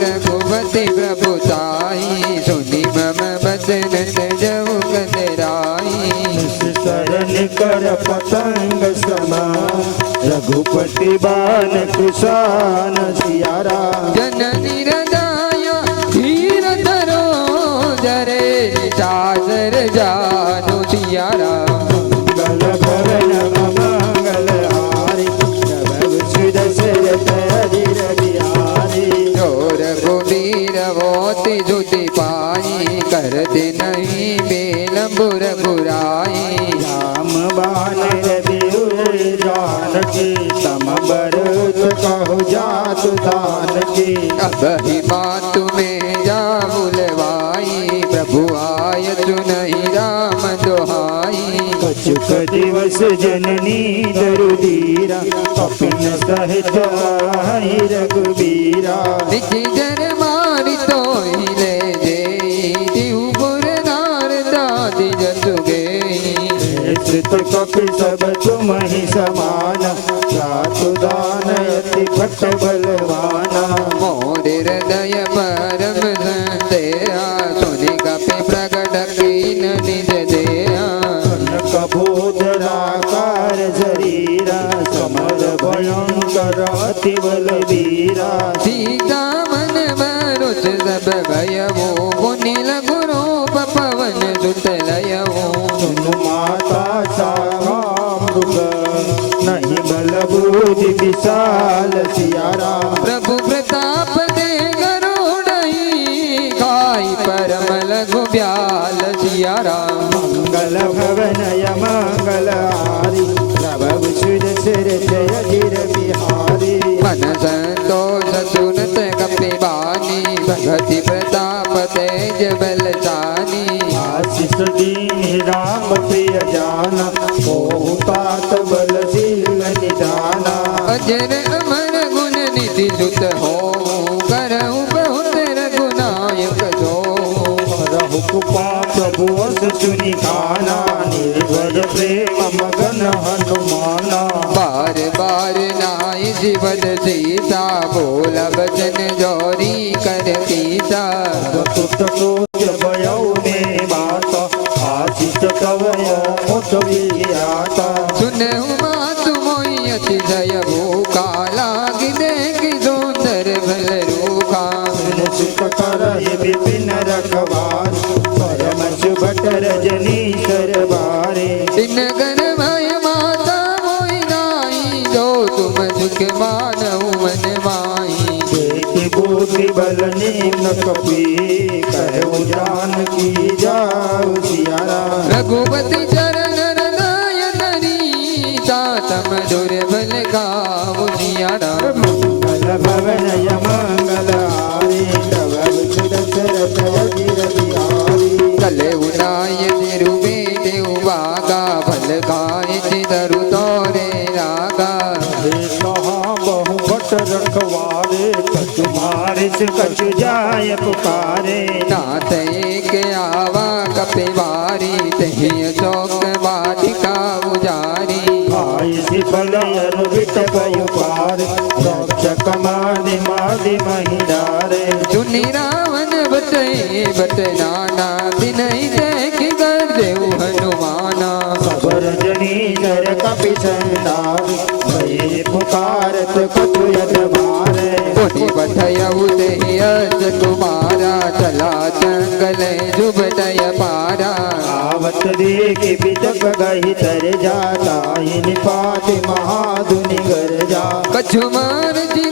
रघुपति प्रभु ताई सुनि मम बचन जऊ कतराई शरण कर पतंग समान रघुपति बान कुशान सियारा जननी हृदय धीर धरो जरे चादर जानु सियारा मंगल भवन मंगल हारी प्रभु सुदशरथ अधीर बिहारी जोर गुबीर वोति जुति पाई करते नहीं बेलंबुर बुराई राम बान रविउर जानकी तम बरत कहु जातु दान की अब ही मातु में जा बुलवाई प्रभु आय नहीं राम दोहाई कछुक दिवस जननी दरुदीरा कपिन सहित आई रघुबीरा निज जन मारी तो हिले जे दिहुपुर नार दादी जसु गई श्रुत कपि सब तुम ही समाना जातु दान अति भट बलवाना मोर हृदय परम संदेहा सुनि कपि प्रकट कीन निज देहा कबोधराकार शरीरा समर भयंकर अति बलवीरा सीता मन मरुच सब भयवो मुनि लघु रूप पवन सुत लयवो सुनु माता सामृग नहीं बल बुद्धि विशाल सियारा प्रभु प्रताप दे गरुड़ई खाई परम लघु ब्याल सियारा मंगल भवन मंगल हारी प्रभु सुर सिर जय गिर बिहारी मन संतोष सुनत कपि बानी भगति प्रताप तेज बलशानी आशीष दीन राम प्रिय जाना बहुत बलशील निधाना अजर अमर गुण निधि सुत हो करहु बहुत रघुनायक जो रहु कृपा प्रभु अस सुनि खाना निर्भर प्रेम मगन हनुमाना बार बार नाई जीवन सीता बोला बचन जोरी कर सीता चतुर्थ क्रोध भयौ में माता आशीष कवय मुठ विज्ञाता सुनहु मातु मोहि अतिशय भूखा लाग देखि सुंदर भल रूखा सुख कर विपिन रखवार परम शुभट रजनी सरबारे इन गण भय माता मोहि नाई जो तुम झुक मानहु मन माही देखि बूढ़ी बल न कपी कहु जान की जाऊ सियारा रघुपति चरण हृदय धरी तातम दुर्बल गाऊ सियारा मंगल भवन मंगल आरे तव दशरथ अजिर बिहारी कले उदाय तिरुवे देव बागा भल गाय चिदरु तोरे रागा कहा बहु भट रखवारे कछु मारिस कछु जाय पुकारे नाथ एक आवा कपिवारी तहि चौक बाटिका उजारी आयि फल अरुवित पयु पार रक्षक मादि मादि महिडारे चुनि रावण बटे बट नाना दिनहि देख कर देव हनुमाना सबर जनी जर कपि संदार भये पुकारत कछु यद मारे कोटि बठयउ देहि अज कुमारा चला जंगल जुबटय पारा आवत देखि बिदक गहि तर जाता हि निपात महाधुनि गर जा कछु मार जी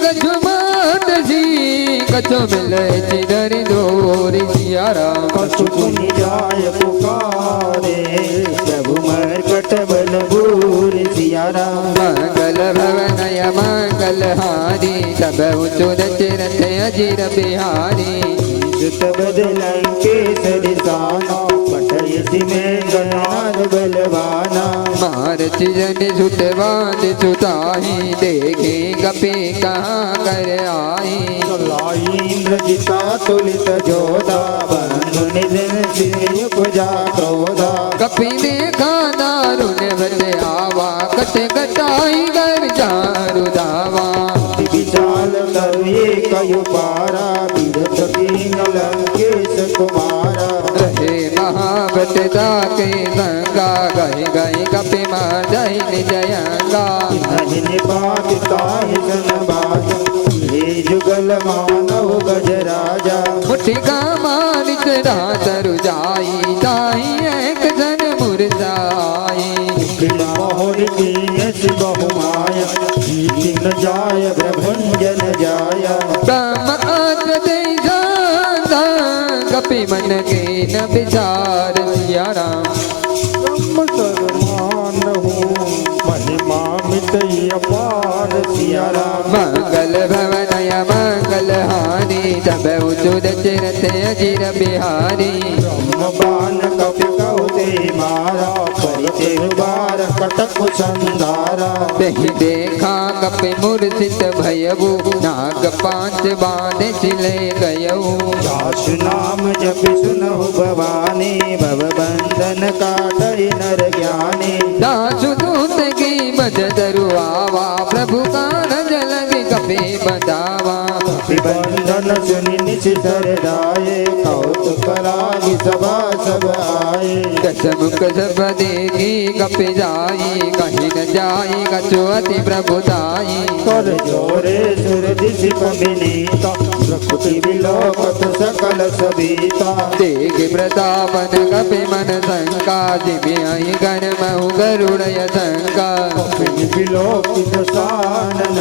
कछु मिले चिदर दोरी सियारा कछु पुनि जाय पुकारे प्रभु मरकट बल भूर सियारा मंगल भवनय मंगल हारी तब उचुर चिरत अजिर बिहारी जुत बदलंके सरिसाना पटयसि में गणान बलवाना मार चिजन झुट बांध छुटाही देखे कपि कहाँ कर आई इंद्रजिता तुलित जोधा बंधु निधन सिंह उपजा क्रोधा कपि देखा दारुण बल आवा कट कटाई कर जारु दावा विशाल करुये कयु पारा विरत कीन लंकेश कुमारा रहे महाबटता के संगा गए गए कपि मार जय निजयंगा नहीं निपात ताहि सन बात हे जुगल मानव गज राजा मुठिका मार चढ़ा तरु जाई ताई एक जन मुरझाई मोहर कीयस बहुमाया न जाय प्रभंजन जाया ब्रह्म आद दे जाता कपि मन के न विचार सिया राम ब्रह्म सर्वमान हूँ महिमा मिटई अपार सिया राम मंगल भवनय मंगल हारी तब उचुर चिरत अजिर बिहारी ब्रह्म बाण कपि कहुते मारा परिते बार कटक संधारा तहि देखा कपि मूर्छित भयउ नाग पांच बांध चिले गयऊ दास नाम जपि सुनहु भवानी भव बंधन काटई नर ज्ञानी दासु दूत की बज दरु आवा प्रभु का जलग कपि बदावा बंधन सुनि निशितर राये कौतुक करागी सभा सब आए दशमुख सब देखी कपि जाई कहीं न जाई कछु अति प्रभुताई कर जोरे सुर दिशि पविनीता प्रकृति विलोकत सकल सबीता देख प्रतापन कपि मन शंका जिमि आई गण महु गरुड़य शंका विलोकित सानन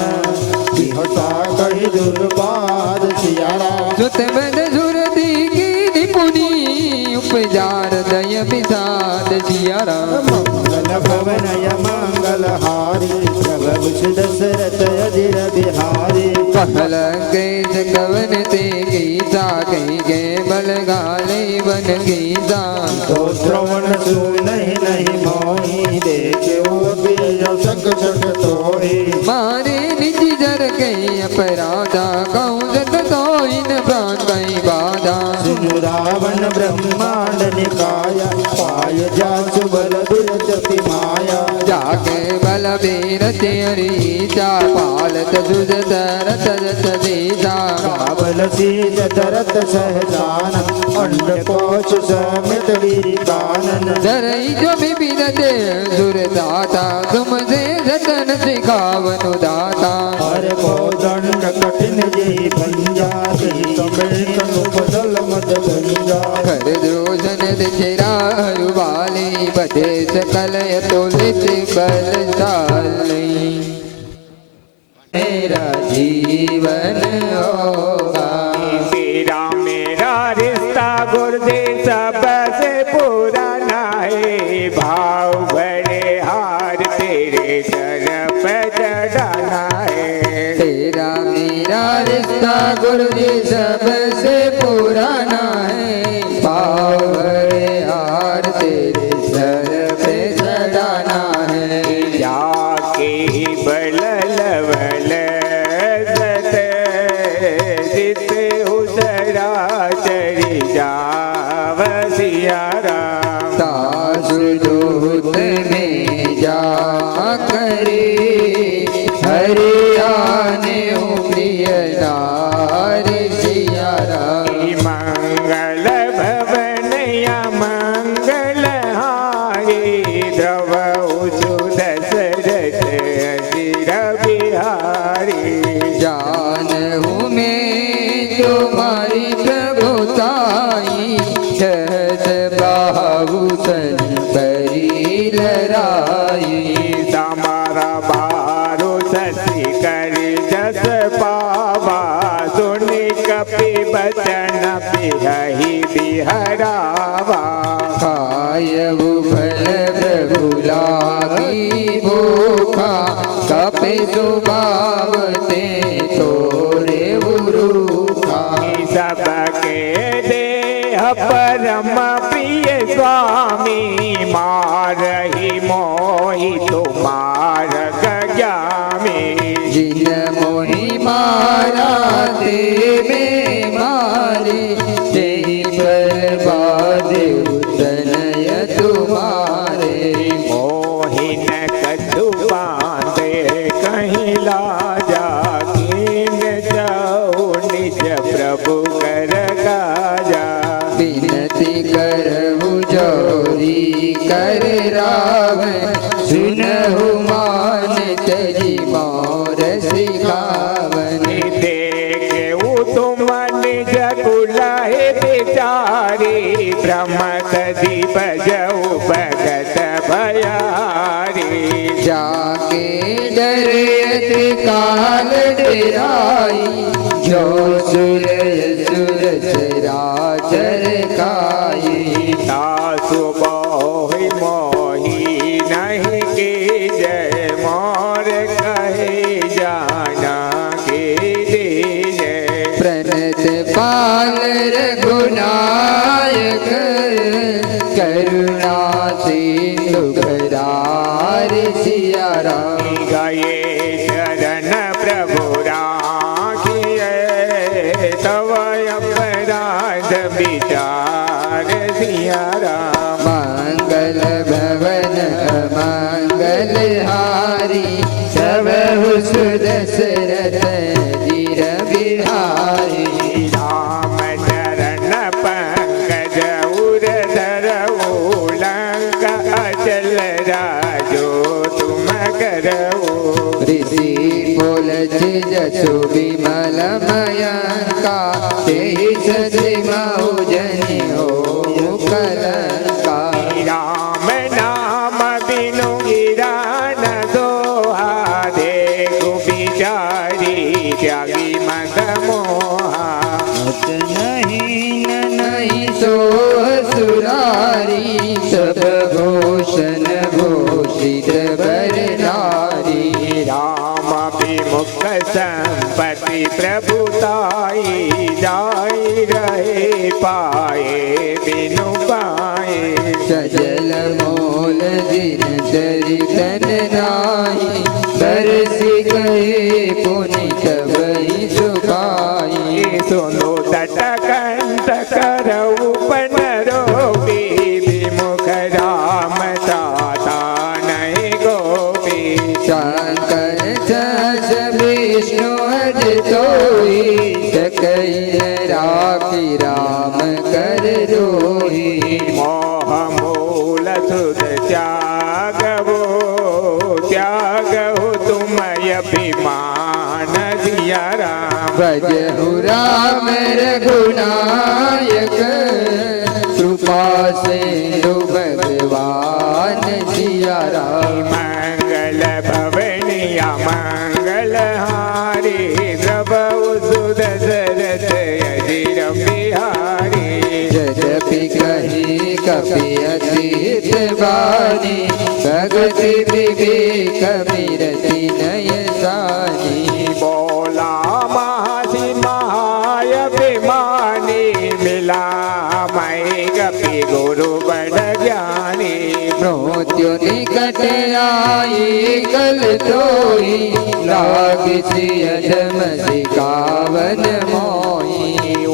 विहता कहि दुर्बाद सियारा सुत बद सुरती की निपुणी उपजार दय विषाद सिया राम मंगल भवनय मंगल हारी प्रभु दशरथ अजिर बिहारी कहल केश कवन ते गीता कही गे बल गाले बन गीता तो श्रवण सुनहि नहीं मोहि देखे वो बीज सक सक तोहि मारे निज जर गई अपराधा कहूँ जग तो इन प्राण कई बाधा सुनु रावण ब्रह्मांड निकाया पाय जासु बल दुर्जति माया जाके बल बीर तेरीचा पालत जुज दरत दीजा काबल सीज दरत सहजान अंड कोश समित वीर कानन दरई जो विविध दे सुर दाता तुम से जतन सिखावनु दाता हर को दंड कठिन जय भंजा जय कमे कनु बदल मद गंजा कर द्रोजन दिचरा बधे सकल तुलित बलशाली मेरा जीवन होगा तेरा मेरा रिश्ता गुरुदेव सबसे पुराना है भाव बड़े हार तेरे सर पे चढ़ाना है तेरा मेरा रिश्ता गुरु जी सबसे पुराना है पाव बड़े हार तेरे सर पे चढ़ाना है जाके बल लवल सत जित उतरा चढ़ी जाव सिया राम दासदूत में जा करे हरियाने प्रिय नारी सिया राम मंगल भवन या मंगल हारी द्रव दशरथ असिर बिहारी जानहूँ मैं तुम्हारी प्रभुताई सहज बाहु सन परी लड़ाई તમારા બારો સસી કરી જસ પાવા સુની કપી બચન બિહી બિહરાવા खायऊ फल प्रभु लागी भूखा कपे सुभाव ते तोरे रूखा सबके देह परम प्रिय स्वामी मारही मोहि तुमार गजामी जिन मोहि मारा ते में मारे तेरी बर्बाद तनय तुम्हारे मोहिन कछु बांधे कहीं लाजा कीन जाओ निज प्रभु कर गाजा विनती करहु जोरी कर रावण सुनहु मान तजी मोर सिखावन देखे तुम निज कुलाहे बिचारी ब्रह्म तजी बजऊ भगत भयारी जाके डरयत काल डराई जो सुर सुर चराचर खाई दासु मोहि मोहि नहीं की जय मोर कहे जाना के जय प्रणत पाल रघुनायक करुणा सिंधु भरार सिया राम गए शरण प्रभु राखिए तव अपराध विचार सिया राम मंगल भवन मंगल हारी सबहु सुदशरथ धीर बिहारी राम चरण पंकज उर धरऊ लंका अचल राजो तुम करऊ ऋषि बोल जसु विमल मयंका तेहि सति महुजनि हो कलंका राम नाम बिनु गिरा न दोहा देखु बिचारी त्यागी मद मोहा मत नहीं सोह सुरारी सब भूषण भूषित बर नारी राम विमुख संपत्ति प्रभुताई जाई रहे पाए बिनु पाए सजल मोल दिन चरितन नाई बरसी गए पुनित वही सुखाई सुनो तट कंठ करऊ पनरो विमुख राम दाता नहीं गोपी शंकर जस विष्णु हर तोई सकई राखी राम कर रोही मोह मूल सुध त्यागवो बानी भगति विवेक मिरति नय सानी बोला महासी महाभिमानी मिला मैं गपी गुरु बड़ ज्ञानी मृत्यु निकट आई कल तोई लागी सियधम सिकावन मोई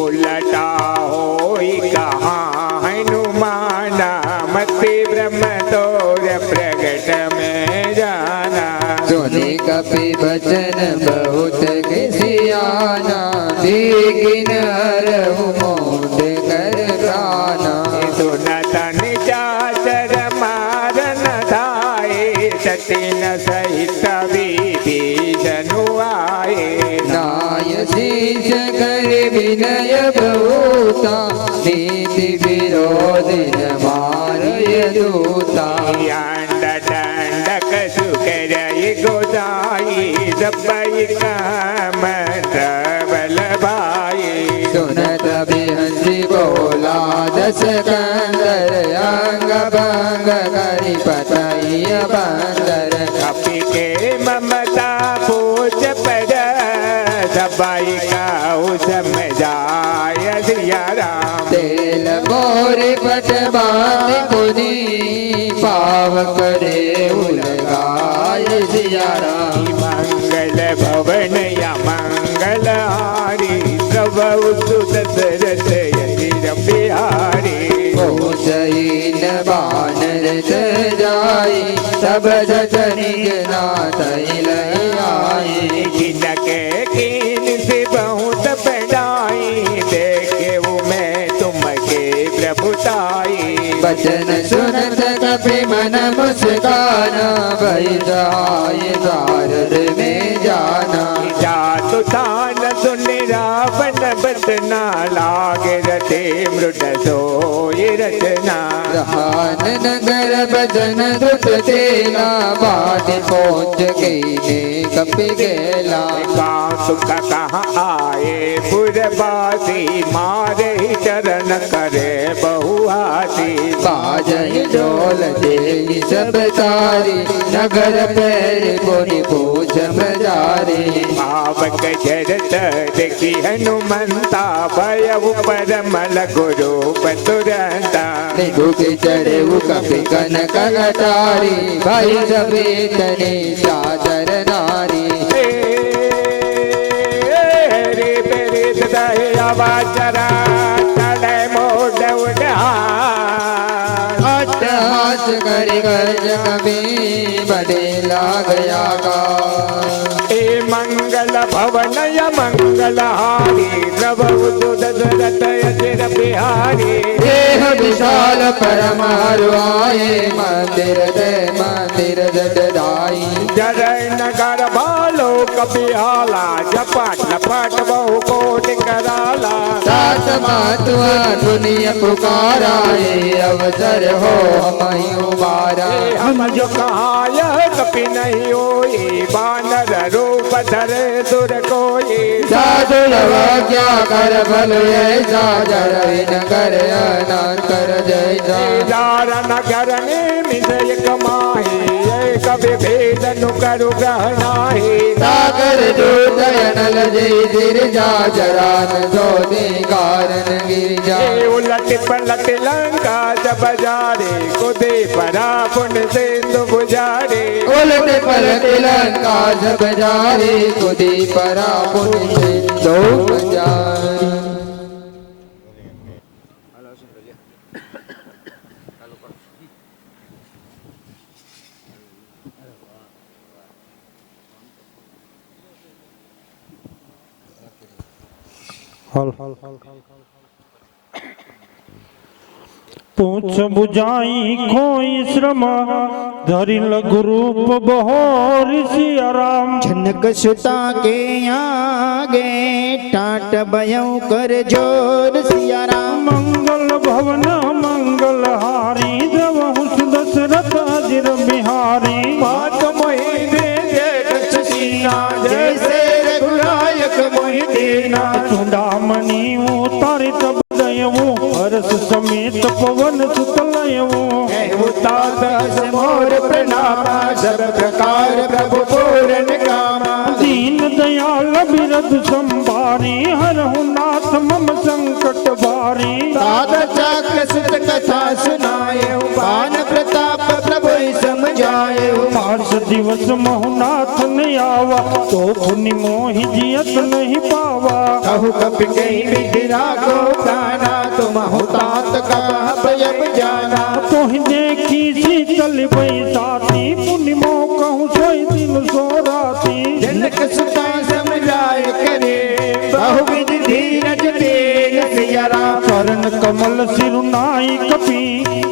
उलटा होई कहाँ हनुमाना मति ब्रह्म तोर प्रगट में जाना सुनि कपि बचन बहुत किसियाना दीगिन हरहु मोट कर प्राणा सुनत निचाचर मारन धाये सतिन सहित विभीषणु आए नाय शीश कर विनय बहुता नीति विरोधिन मारय दूता अंड दंडक सुकर गोदाई सबई काम बल भाई सुनत बिहंसी बोला दस कंदर अंग भंग करि पतय बंदर कपि के ममता पूज पड़ सबई का समझाय सिया राम तेल बोरे पट बांध कुनी पाव करे उलगाय सिया राम मंगल भवन या मंगल हारी प्रभु सुत दशरथ यति बिहारी जैन बानर जाई सब जनिज नाथ आई जिनके कीन से बहुत बढ़ाई देखे वो मैं तुमके प्रभुताई बचन सुनत कपि मन मुस्काना भई जाय भारत में जाना जातु थान सुन रावण बदना लागे रते मृड सोई रचना रहान नगर भजन दुत तेला बाट पहुँच गई ने कपि गेला गाँव सुख कहाँ आए पुरवासी मारे चरण करे बहुआसी बाजय डोल दे सब तारी नगर पैर कोनि पूछ मजारी पावक जरत देखी हनुमंता भय परमल गुरु तुरंता निधुके चढ़े कपि कनक कटारी भाई सभी तने चादर नारी रे बेरे दहे आवाजरा तले मोड़ अट्टहास करि गज कवि बड़े लागया का मंगल भवन या मंगल हारी प्रभु दशरथ अजर बिहारी देह विशाल परमारु आए मंदिर जटाई जय नगर बालो कपिहाला जपट लपट बहु कोट कराला सात मातुआ दुनिया पुकाराए अवसर हो हमहि उबारा हम जो कहा यह कपि नहीं होई बानर रूप धरे दुर कोई साधु क्या कर भल ऐसा जरविन कर अनान कर जैसा नगर में मिजय कमाही कभी भेद नुकरु ग्रहणाही सागर दूतयन जय गिर जा जरान सोदे कारण गिर जा उलट पलट लंका जब जारे कुदे परा पुन सिंधु बुझारे उलट पलट लंका जब जारे कुदी परा पुन सिंधु बुझारे पूछ बुझाई खोई श्रम धरि लघु रूप बहोर सिया राम जनक सुता के आगे टाट बयऊ कर जोर सिया राम मंगल भवन मंगल हारी देवहु दशरथ अजिर बिहारी बात मोहि दे जय सीना जैसे रघुनायक मोहि देना चुंडामणि उतारित बदयऊ हर्ष समेत पवन सुतलयऊ उतात सब प्रकार प्रभु पूरन कामा दीन दयाल बिरद संभारी हरहु नाथ मम संकट भारी दादा चाक्र सुत कथा सुनाए पान प्रताप प्रभु समझाए पास दिवस महुनाथ न आवा तो पुनि मोहि जियत नहीं पावा कहु कपि कहीं विधिरा को प्राणा तुम हुतात का भयब जाना तोहि देखी शीतल बैसाती पुनि मोह कहूँ सोई दिन सो राती जनक सुता समझाए करे बहुविध धीरज तेन सिया राम चरण कमल सिरुनाई कपि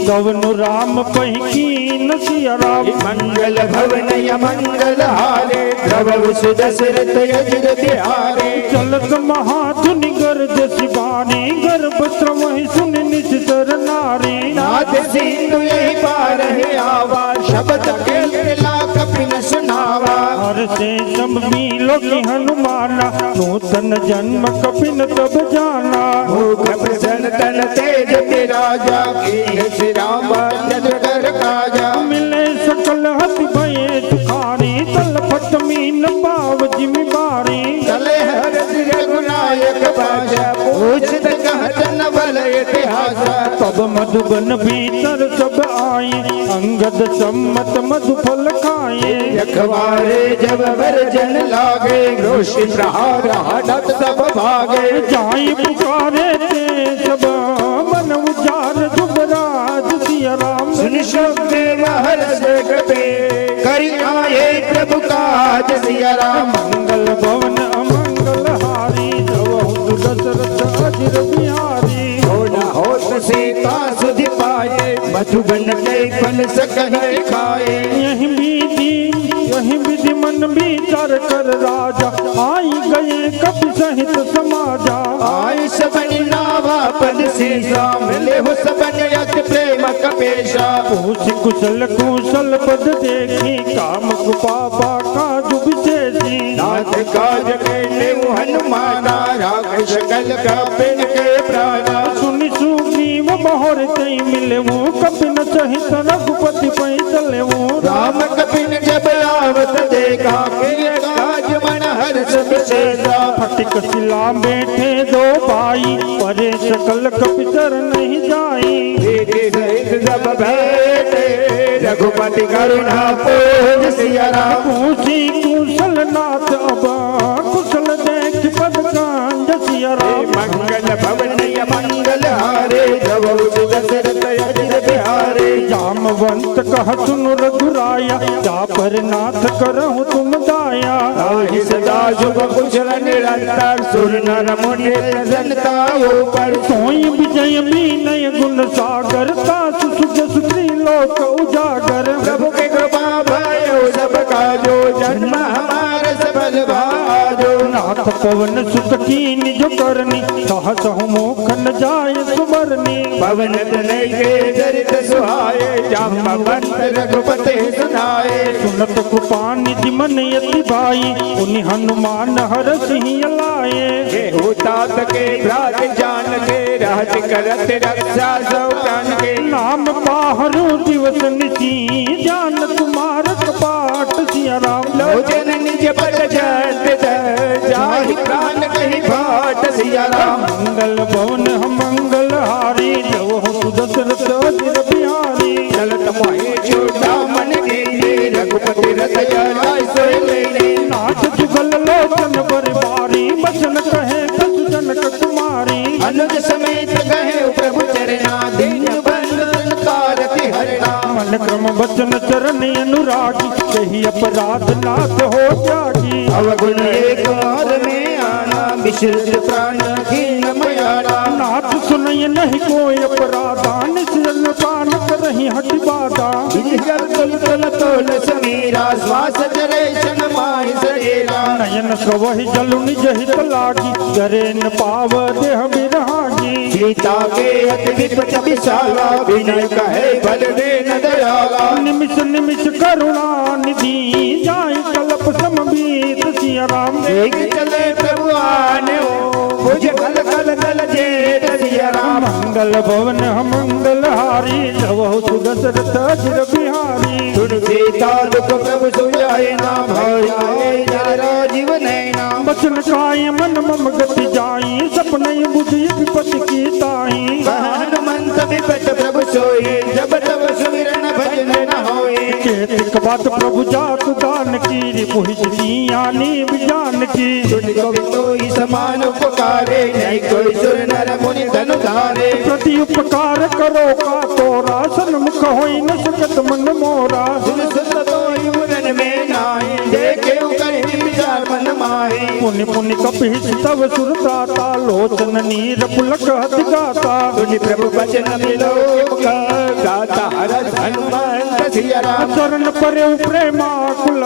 गवनु राम पहिकीन सिया राम मंगल भवन मंगल हारे द्रव सुदशरथ यजिर बिहारे चलत महाधुनि गर्ज शिवानी गर्भ श्रवहि सुन निश्चर नारी नाथ सिंधु यही पार है आवा शब्द के लाख पिन सुनावा हर से सब मिलो कि हनुमाना नूतन जन्म कपिन तब जाना भूख प्रसन्न तन तेज राजा की श्री राम कर काजा मिले सकल हति भये सुखारी तल फट मीन पाव जिमि बारी चले हर रघुनायक बाजा पूछत कहत न बल इतिहास तब मधुबन भीतर सब आए अंगद सम्मत मधु फल खाए यखवारे जब वर्जन लागे रोषि प्रहार हटत सब भागे जाई पुकारे ते सब मन उजार जुबराज सिया राम सुन शब्द महल से कपे करी आए प्रभु काज सिया राम मंगल भवन अमंगल हारी जब दशरथ अजिर बिहारी होना होत सीता सुधि पाए मधुबन के फल सकहि खाए यही विधि मन विचार कर राजा आई गए कपि सहित समाजा आय सबन नावा पद सीसा मिले हो सबन यत प्रेम कपेशा पूछ कुशल कुशल पद देखी काम कुपापा काजु विशेषी नाथ काज के नेउ हनुमाना राख सकल का पिन के प्राणा सुनि सुग्रीव बहोर तई मिले वो कपिन सहित रघुपति पै चले वो राम कपिन जब आवत देखा के काज मन हर्ष विशेषा फटिक शिला बैठे दो भाई परे सकल कपितर नहीं जाई देखे सहित सब बैठे रघुपति करुणा पूज सिया राम पूछी कुशल नाथ अब कुशल देख पद कांज सिया राम मंगल भवन मंगल हारे जब दशरथ अजिर बिहारे जामवंत कह सुन रघुराया जा पर नाथ करहु तुम दाया ताहि सदा शुभ कुशल निरंतर सुर नर मुनि प्रसन्नता ऊपर सोई विजय विनय गुण सागर तास सुजस त्रिलोक उजागर प्रभु के कृपा भयो सब काजो जन्म हमार सफल भाजो नाथ पवन सुत कीनि जो करनी सहसहु मोख न जाय सुबरनी पवन तनय के चरित सुहाए जामवंत रघुपति सुनाए सुनत कृपा निधि मन यति भाई उनि हनुमान हर सिंह लाए केहू तात के भ्रात जान के राज करत रक्षा सौ प्राण के नाम पाहरु दिवस निशी जान तुम्हार कपाट सिया राम लोचन निज पद जत जाहि प्राण कहि भाट सिया राम मंगल भवन हम मंगल हारी जब हो दशरथ अजिर बिहारी चलत मोहि छोटा मन के रघुपति हृदय लाय सोय लेने नाथ जुगल लोचन बरबारी बचन कहे दस जनक कुमारी अनुज समेत गए प्रभु चरना दीन बंधन कारति हरना मन क्रम बचन चरण अनुरागी कही अपराध नाथ हो त्यागी अवगुण एक मार में आना मिश्रित प्राण खीन मयाना नाथ सुनय नहीं कोई अपराधा निश्चल पान करही हट बाधा जल तुल तुल तोल समीरा श्वास जरे क्षण माहि सरेरा नयन कवहि जलु निज हित लागी करे न पाव देह बिरहागी सीता के अति विपच विशाला विनय कहे बल दे न दयाला निमिष निमिष करुणा निधि जाय कल्प समबीत सिया राम देख चले प्रभु आने भुज कल कल कल जेत सिया राम मंगल भवन हम मंगल हारी जब हो सुदशरथ अजिर बिहारी सुन सीता दुख प्रभु सुजाए ना भाई जल राजीव नैना बचन काय मन मम गति जाई सपने बुझी विपत की ताई हनुमंत विपत प्रभु सोई जब तब सुमिरन भजन न होए केतिक बात प्रभु जात दान की पुहित दियानी विजान की सुन कवि कोई समान उपकारे नहीं कोई सुर नर मुनि धनु धारे प्रति उपकार करो का तोरा सन्मुख होई न सकत मन मोरा सुन सुत कोई मुरन में नाई देखे कर विचार मन माहे पुण्य पुण्य कपिहित तव सुरदाता लोचन नीर पुलक हति गाता सुनि प्रभु वचन मिलो गाता हरस हनुमंत सिया राम चरण परे प्रेमाकुल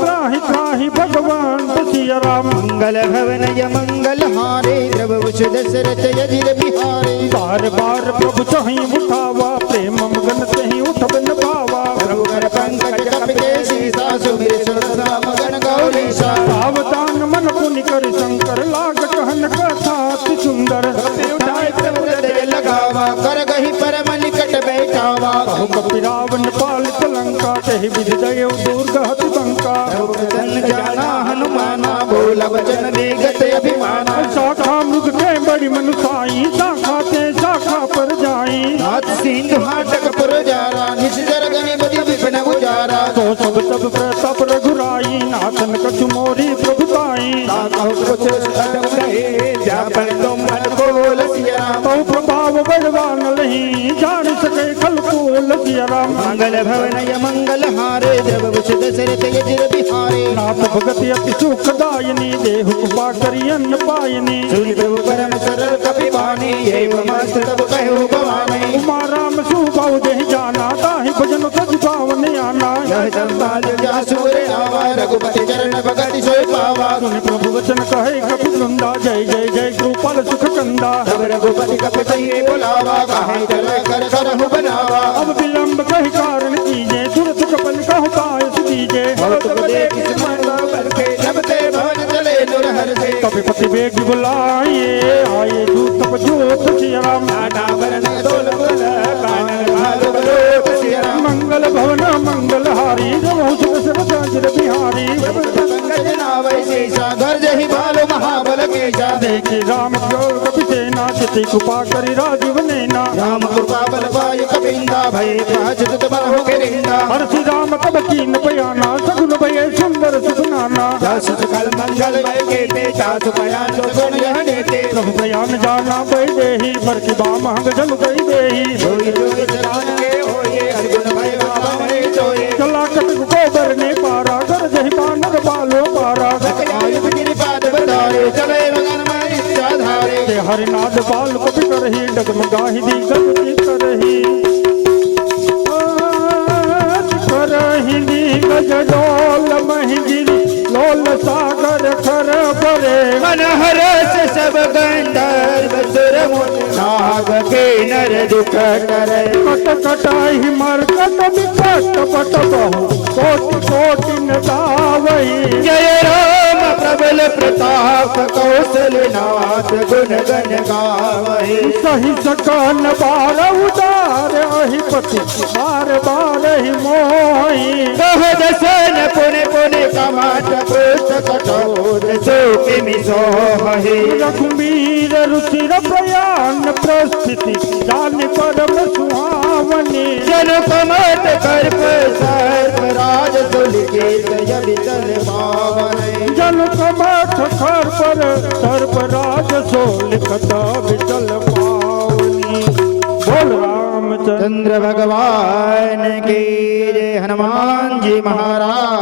त्राहि त्राहि भगवान सिया राम मंगल भवन य मंगल हारे प्रभु वचु दशरथ यजिर बिहारे बार बार प्रभु चहि उठावा प्रेम मगन तहि उठब न पावा प्रभु कर पंकज कपिते सीसा सुमिर सुरसा मगन गौरीसा सावधान मन पुनि कर शंकर लाग कहन कथा अति सुंदर उठाए प्रभु हृदय लगावा कर गही परम निकट बैठावा कहु कपि रावण पालित लंका कहि विधि दय दुर्ग हति बंका प्रभु जाना हनुमाना बोला वचन विगत अभिमाना शाखा मृग के बड़ी मनुसाई शाखा ते शाखा पर जाई हाथ सिंधु हाटक पुर जारा निश्चर गनि बदि विपिन उजारा तो सब तब प्रताप रघुराई नाथन कछु मोरी प्रभुताई कहु कुछ अटक रहे जापन तुम मन बोल सिया तो प्रभाव बलवान लही जान सके खल कोल सिया राम मंगल भवन य मंगल हारे जब वचु दशरथ यजिर बिहारे नाथ भगति अति सुखदायनी देहु कृपा करी अन्न पायनी सुनि प्रभु परम सरल कपि वाणी एवं मस्त तब कहु भवानी उमा राम सुभाव देहि जाना ताहि भजन सज पावन आना यह संभाल जासुर आवा रघुपति चरण भगति सोई पावा सुनि प्रभु वचन कहे कपि वृंदा जय जय जय कृपाल सुख कंदा तब रघुपति कपि कहिए बुलावा कहे चल कर करहु बनावा अब विलंब कहि कारण कीजे तुरत कपन कहु पायस दीजे बहुत बदे किस मन बरके जब ते भवन चले दुरहर से कपि पति बेग बुलाए आए दूत तप जोत सिया राम नाना वरण दोल बोल कानन भाल बलोक सिया राम मंगल भवन मंगल हारी जब दशरथ अजिर बिहारी पंकज नावै शेषा घर जहि भालो महाबल केशा देखी राम जोर कपि सेना चिति कृपा करी राजीव नैना राम कृपा बल पाय कपिंदा भय पाछुत बाहु गिरिंदा हर्षि राम तब कीन बयाना सगुन भय सुंदर सुनाना दास सकल मंगल भय केते तासु बयान जो गुण यह देते प्रभु बयान जाना भय देही पर की बाम हंग जल गई देही जोई जोई चलान के होए अर्जुन भय बाबा मरे सोए चला कटक गोबर ने पारा कर जहि बानर बालो पारा आयु गिरि पाद बधारे चले मगन में इच्छा धारे ते हरिनाद बाल कपि करही डगमगाहि दी गति करही करही दी गज डोल महिगिरी लोल सागर खर परे मन हरस सब गंधर्व सुर मुनि नाग के नर दुख करे कट कटाहि मरकट विकट पट बहु कोटि कोटि न गावही जय राम प्रबल प्रताप कौशलनाथ गुण गण गावहि सही सकन बार उदार अहिपति बार बार ही मोही कह दसन पुन पुन कमाट पुष्ट कठोर शोक मिसोहि रघुवीर रुचिर प्रयाण प्रस्थिति जान परम सुहावनी जन कमत कर्प सर्प राज तुलकेत यवितल पावने जन कमठ खर पर सर्पराज सो लिखत विचल पावनी बोल रामचंद्र चंद्र भगवान की जय हनुमान जी महाराज